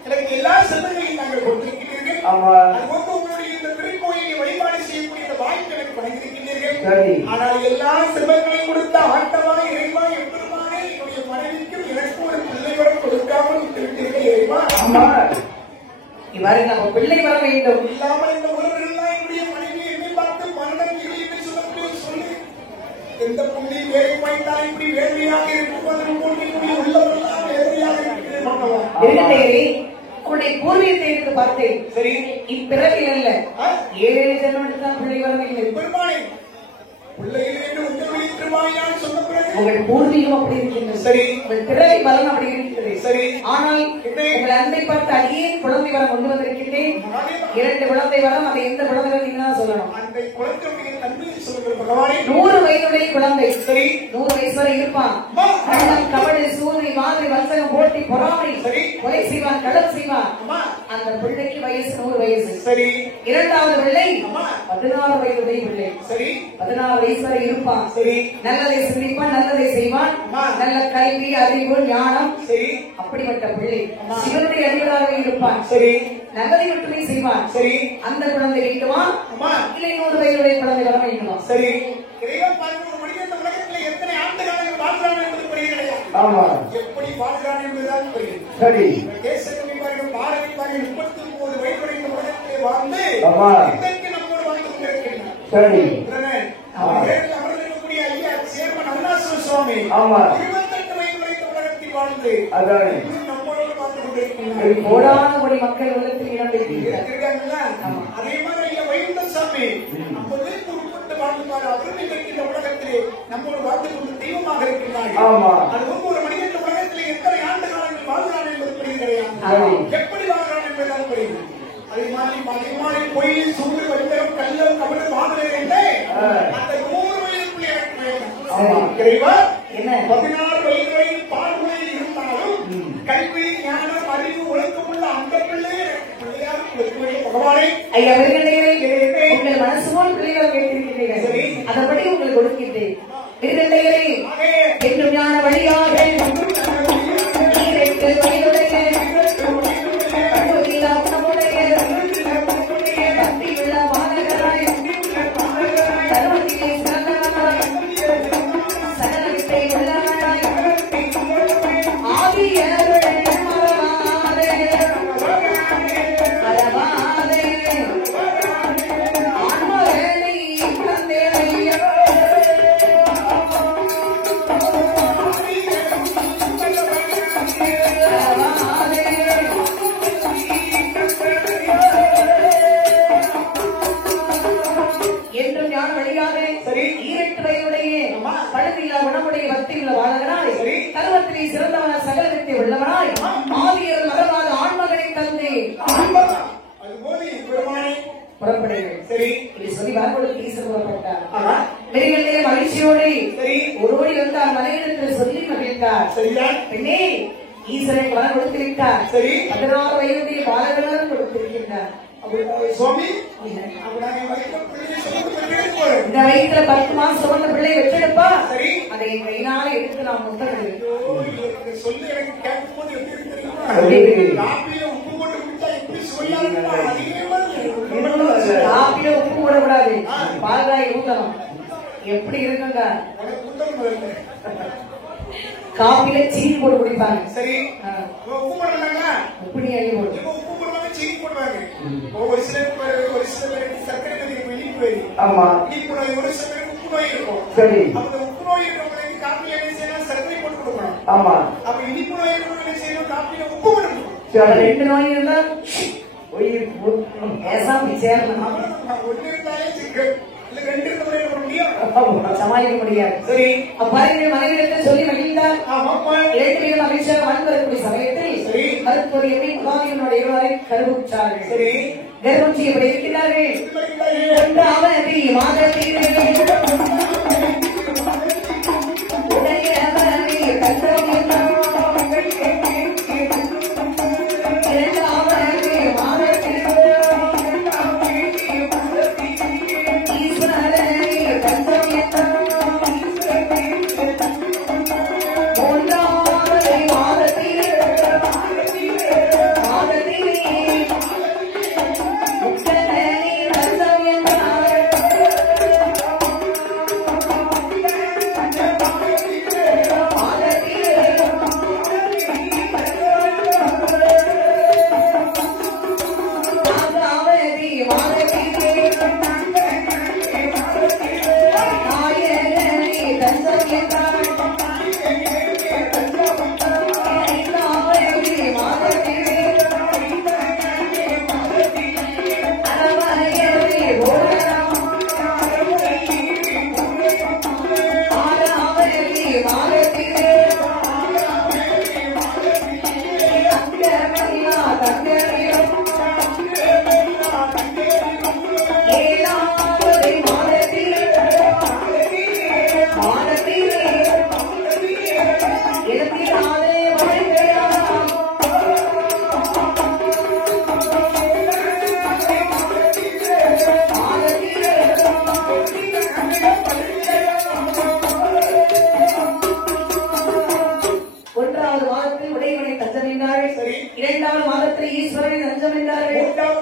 எனக்கு எல்லா செல்வங்களையும் நாங்கள் கொடுத்திருக்கிறீர்கள். ஆமா அதுபோன்று உங்களுடைய இந்த திருக்கோயிலை வழிபாடு செய்யக்கூடிய இந்த வாய்ப்பு எனக்கு வழங்கியிருக்கிறீர்கள். சரி ஆனால் எல்லா செல்வங்களையும் கொடுத்த ஆண்டவா இறைவா எப்பெருமானே என்னுடைய மனைவிக்கும் எனக்கு ஒரு பிள்ளை வர கொடுக்காமல் விட்டுவிட்டீர்கள் இறைவா. ஆமா இவ்வாறு நம்ம பிள்ளை வர வேண்டும். இல்லாமல் இந்த உறவுகள்லாம் என்னுடைய மனைவியை என்னை பார்த்து மரணம் இல்லை என்று சொல்லக்கூடிய சொல்லி எந்த புள்ளி வேலை வாய்ந்தால் இப்படி வேலையாக இருக்கும் போட்டிக்கூடிய உள்ளவர்களால் வேலையாக இருக்கிறேன். உன்னுடைய பூர்வீகத்தை எடுத்து பார்த்தேன். சரி இப்பிறவி அல்ல 7 ஜென்மத்துக்கு தான் பிள்ளை வரவில்லை. பெருமானே பிள்ளைகள் என்று உங்களுடைய திருமாயால் சொன்ன பிறகு உங்கள் பூர்வீகம் அப்படி இருக்கின்றது. சரி உங்கள் பிறவி பலன் அப்படி இருக்கிறது. சரி ஆனால் உங்கள் அன்பை பார்த்து அடியே குழந்தை வரம் கொண்டு வந்திருக்கின்றேன். 2 குழந்தை வரம். அதை எந்த குழந்தைகள் நீங்க தான் சொல்லணும். அந்த குழந்தையுடைய தன்மையை சொல்லுங்கள் பகவானே. 100 வயதுடைய குழந்தை. சரி 100 வயசு வரை இருப்பான். கள்ளம் கபடு சூதை மாதிரி வஞ்சகம் போட்டி பொறாமை சரி கொலை செய்வான் களம் செய்வான். அம்மா அந்த பிள்ளைக்கு வயசு 100 வயசு. சரி 2வது பிள்ளை அம்மா 16 வயதுடைய பிள்ளை. சரி 16 வயசு வரை இருப்பான். சரி நல்லதை சிந்திப்பான் நல்லதை செய்வான். நல்ல கல்வி அறிவு ஞானம் சரி அப்படிப்பட்ட பிள்ளை சிவனுடைய அடிவராக இருப்பான். சரி நல்லதை மட்டுமே செய்வான். சரி அந்த குழந்தை வேண்டுமா அம்மா இல்லை 100 வயதுடைய குழந்தை வர வேண்டுமா? சரி இறைவன் பார்க்கும் ஒரு மனிதன் இந்த உலகத்தில் எத்தனை ஆண்டு காலங்கள் வாழ்கிறான் என்பது புரிகிறது. ஆமா எப்படி வாழ்கிறான் என்பதுதான் புரிகிறது. சரி தேசத்தை பாருங்கள் பாரதி பாருங்கள் 39 வயது இந்த உலகத்திலே வாழ்ந்து ஆமா இன்றைக்கு நம்மோடு வாழ்ந்து கொண்டிருக்கின்றனர். சரி அமர்ந்திருக்கக்கூடிய ஐயா சேர்மன் அருணாசல சுவாமி ஆமா 28 வயது வரை இந்த உலகத்தில் வாழ்ந்து அதானே நம்மோடு வாழ்ந்து கொண்டிருக்கின்றனர். கோடான கோடி மக்கள் உலகத்தில் இடம் பெற்றிருக்கிறார். இருக்காங்களா? அதே மாதிரி ஐயா வைகுண்ட சாமி 50 வயதுக்கு உட்பட்டு வாழ்ந்துப்பாரு. அவரும் இன்றைக்கு இந்த உலகத்திலே நம்மோடு வாழ்ந்து கொண்டு தெய்வமாக இருக்கின்றார்கள். ஆமா அது ஒரு மனிதன் இந்த உலகத்திலே எத்தனை ஆண்டு காலங்கள் வாழ்கிறான் என்பது புரிகிறது. எப்படி வாழ்கிறான் என்பதுதான் புரிகிறது. அதே மாதிரி பொய் சூடு வஞ்சகம் கள்ளம் கபடு வாங்குறது என்று அந்த 100 வயதுக்குள்ளே எனக்கு வேண்டும். இறைவா என்ன 16 வயது வரை பால்முறையில் இருந்தாலும் கல்வி ஞானம் அறிவு ஒழுக்கமுள்ள அந்த பிள்ளையே பிள்ளையாக கொடுக்க பகவானே. ஐயா விருதுநகரே உங்கள் மனசு போல் பிள்ளைகளை கேட்டிருக்கிறீர்கள். அதன்படி உங்களுக்கு கொடுக்கின்றேன். விருதுநகரே என்றும் ஞான வழியாக 18 வயதுடைய மகிழ்ச்சியோடு ஒருவடி வந்தார் மலையிடத்தில் சொல்லி மகிழ்ந்தார். பெண்ணே ஈஸ்வரன் வரம் கொடுத்து விட்டார். 16 வயதுடைய பாலகர்களும் கொடுத்திருக்கின்றார். சுவாமி இந்த வயிற்றுல 10 மாசம் சுமந்த பிள்ளை வச்செடுப்பா. அதை என் கையினால எடுத்து நான் முத்தமிடுவேன். சொல்லி எனக்கு கேட்கும் போது எப்படி இருக்கு? காப்பியில உப்பு போட்டு குடிச்சா எப்படி சொல்லாம காப்பியில உப்பு போடக்கூடாது. பால்காய் ஊத்தணும். எப்படி இருக்குங்க? காப்பில சீனி போட்டு குடிப்பாங்க. சரி உப்பு போடுறாங்க. உப்பு நீ அள்ளி போடு. உப்பு போடுவாங்க சீனி போடுவாங்க. ஒரு சில பேருக்கு சர்க்கரை நோய் இனிப்பு நோய். ஆமா. இனிப்பு நோய் ஒரு சில பேருக்கு உப்பு நோய் இருக்கும். சரி. அந்த உப்பு நோய் இருக்கிறவங்களுக்கு காப்பில என்ன செய்யணும்? சர்க்கரை போட்டு கொடுக்கணும். ஆமா. அப்ப இனிப்பு நோய் இருக்கிறவங்க என்ன செய்யணும்? காப்பில உப்பு போடணும். ரெண்டு நோய் இருந்தா ஒண்ணு இருந்தாலே சிக்கல். இல்ல ரெண்டு இருக்க முடியும். சமாளிக்க முடியாது. சரி. அப்பாருங்கள் மனைவியிடத்தை சொல்லி மகிழ்ந்தார். இரண்டு பேரும் அமைச்சர் வாழ்வதற்குரிய சமயத்தில் சரி. மருத்துவர் எப்படி முகாமியினுடைய இருவரை கருவுற்றார்கள். சரி. கர்ப்பம் செய்யப்படி இருக்கிறார்கள். ஒன்றாவது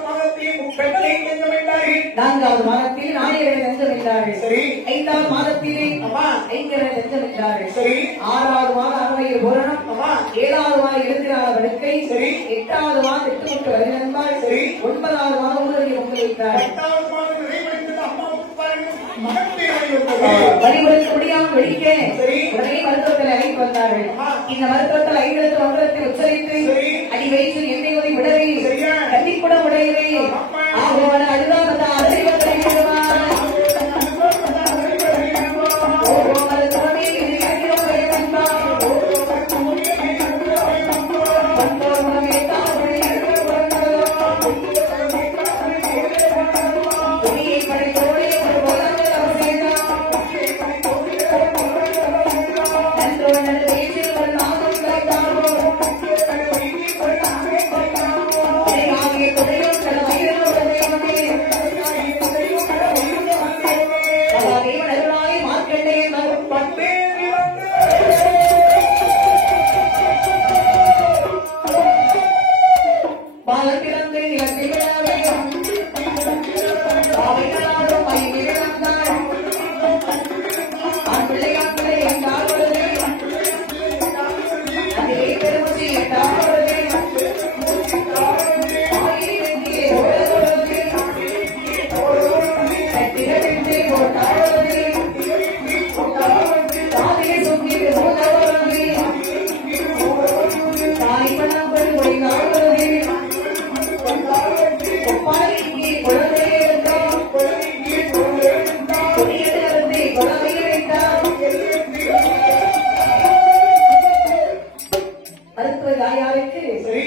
மாதத்தில் நான்காவது மாதத்தில் நாயகரை தஞ்சமிட்டார்கள். சரி. ஐந்தாவது மாதத்திலே ஐங்கரை தஞ்சமிட்டார்கள். சரி. ஆறாவது மாதம் அறுவையில் பூரணம். ஏழாவது மாதம் 24 படுக்கை. சரி. எட்டாவது மாதம் 8 வருகிறார்கள். சரி. ஒன்பதாவது மாதம் ஊரடி பொங்கல் வைத்தார்கள். வழிபடுத்த முடியாமல் வெடிக்க உடனே மருத்துவத்தில் அழைத்து வந்தார்கள். இந்த மருத்துவத்தில் 5 மந்திரத்தை உச்சரித்து அடி வயிற்றில் எண்ணெய் ஊதி விடவே கண்டிக்கூட உடையவே ஆகோட அழுதாமதான்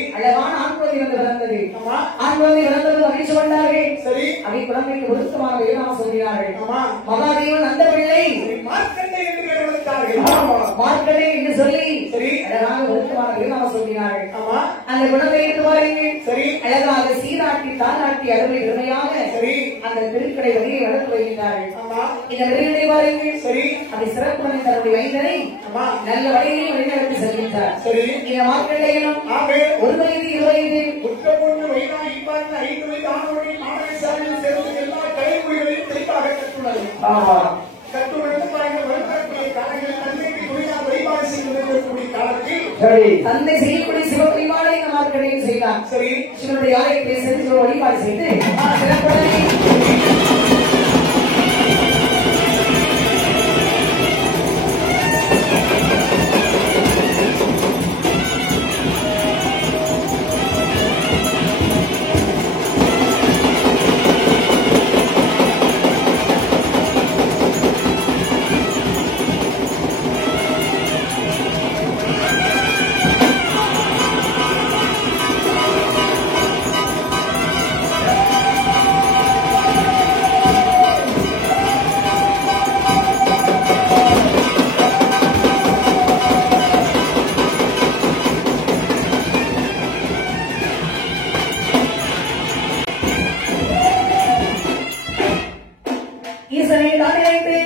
அழகான ஆண் குழந்தை வந்து பிறந்தது. ஆண் குழந்தை பிறந்தது மகிழ்ச்சி கொண்டார்கள். சரி. அவை குழந்தைக்கு ஒருத்தமான வேணாம் சொல்கிறார்கள். மகாதேவன் அந்த பிள்ளை மார்க்கண்டே என்று பெயரிட்டார்கள். மார்க்கண்டே என்று சொல்லி சரி அழகாக ஒருத்தமான வேணாம் சொல்கிறார்கள். அந்த குழந்தை எடுத்து பாருங்கள். சரி. அழகாக சீராட்டி தாளாட்டி அருமை பெருமையாக சரி அந்த திருக்கடை வழியை வளர்த்து வருகிறார்கள். இந்த விருதை பாருங்கள். சரி. அதை சிறப்புடன் தன்னுடைய வைத்தனை நல்ல வழியை வழிநடத்தி செல்கின்றார். சரி. இந்த மார்க்கண்டையிலும் ஒரு வயது 20 வயது புத்தகொண்டு வயதாகி பார்த்து 5 வயது ஆனவரை மாணவ சாலையில் சேர்ந்து எல்லா கலைமொழிகளையும் தெளிவாக கற்றுள்ளது. கற்றுள்ளது பாருங்கள். வரக்கூடிய காலங்களில் தந்தைக்கு தொழிலாக வழிபாடு செய்து கொண்டிருக்கக்கூடிய காலத்தில் தந்தை செய்யக்கூடிய சிவ வழிபாடை மார்க்கடையும் செய்தார். சரி. சிவனுடைய ஆலயத்தை சென்று வழிபாடு செய்து சிறப்புடனே ஈசனை தானிலைத்து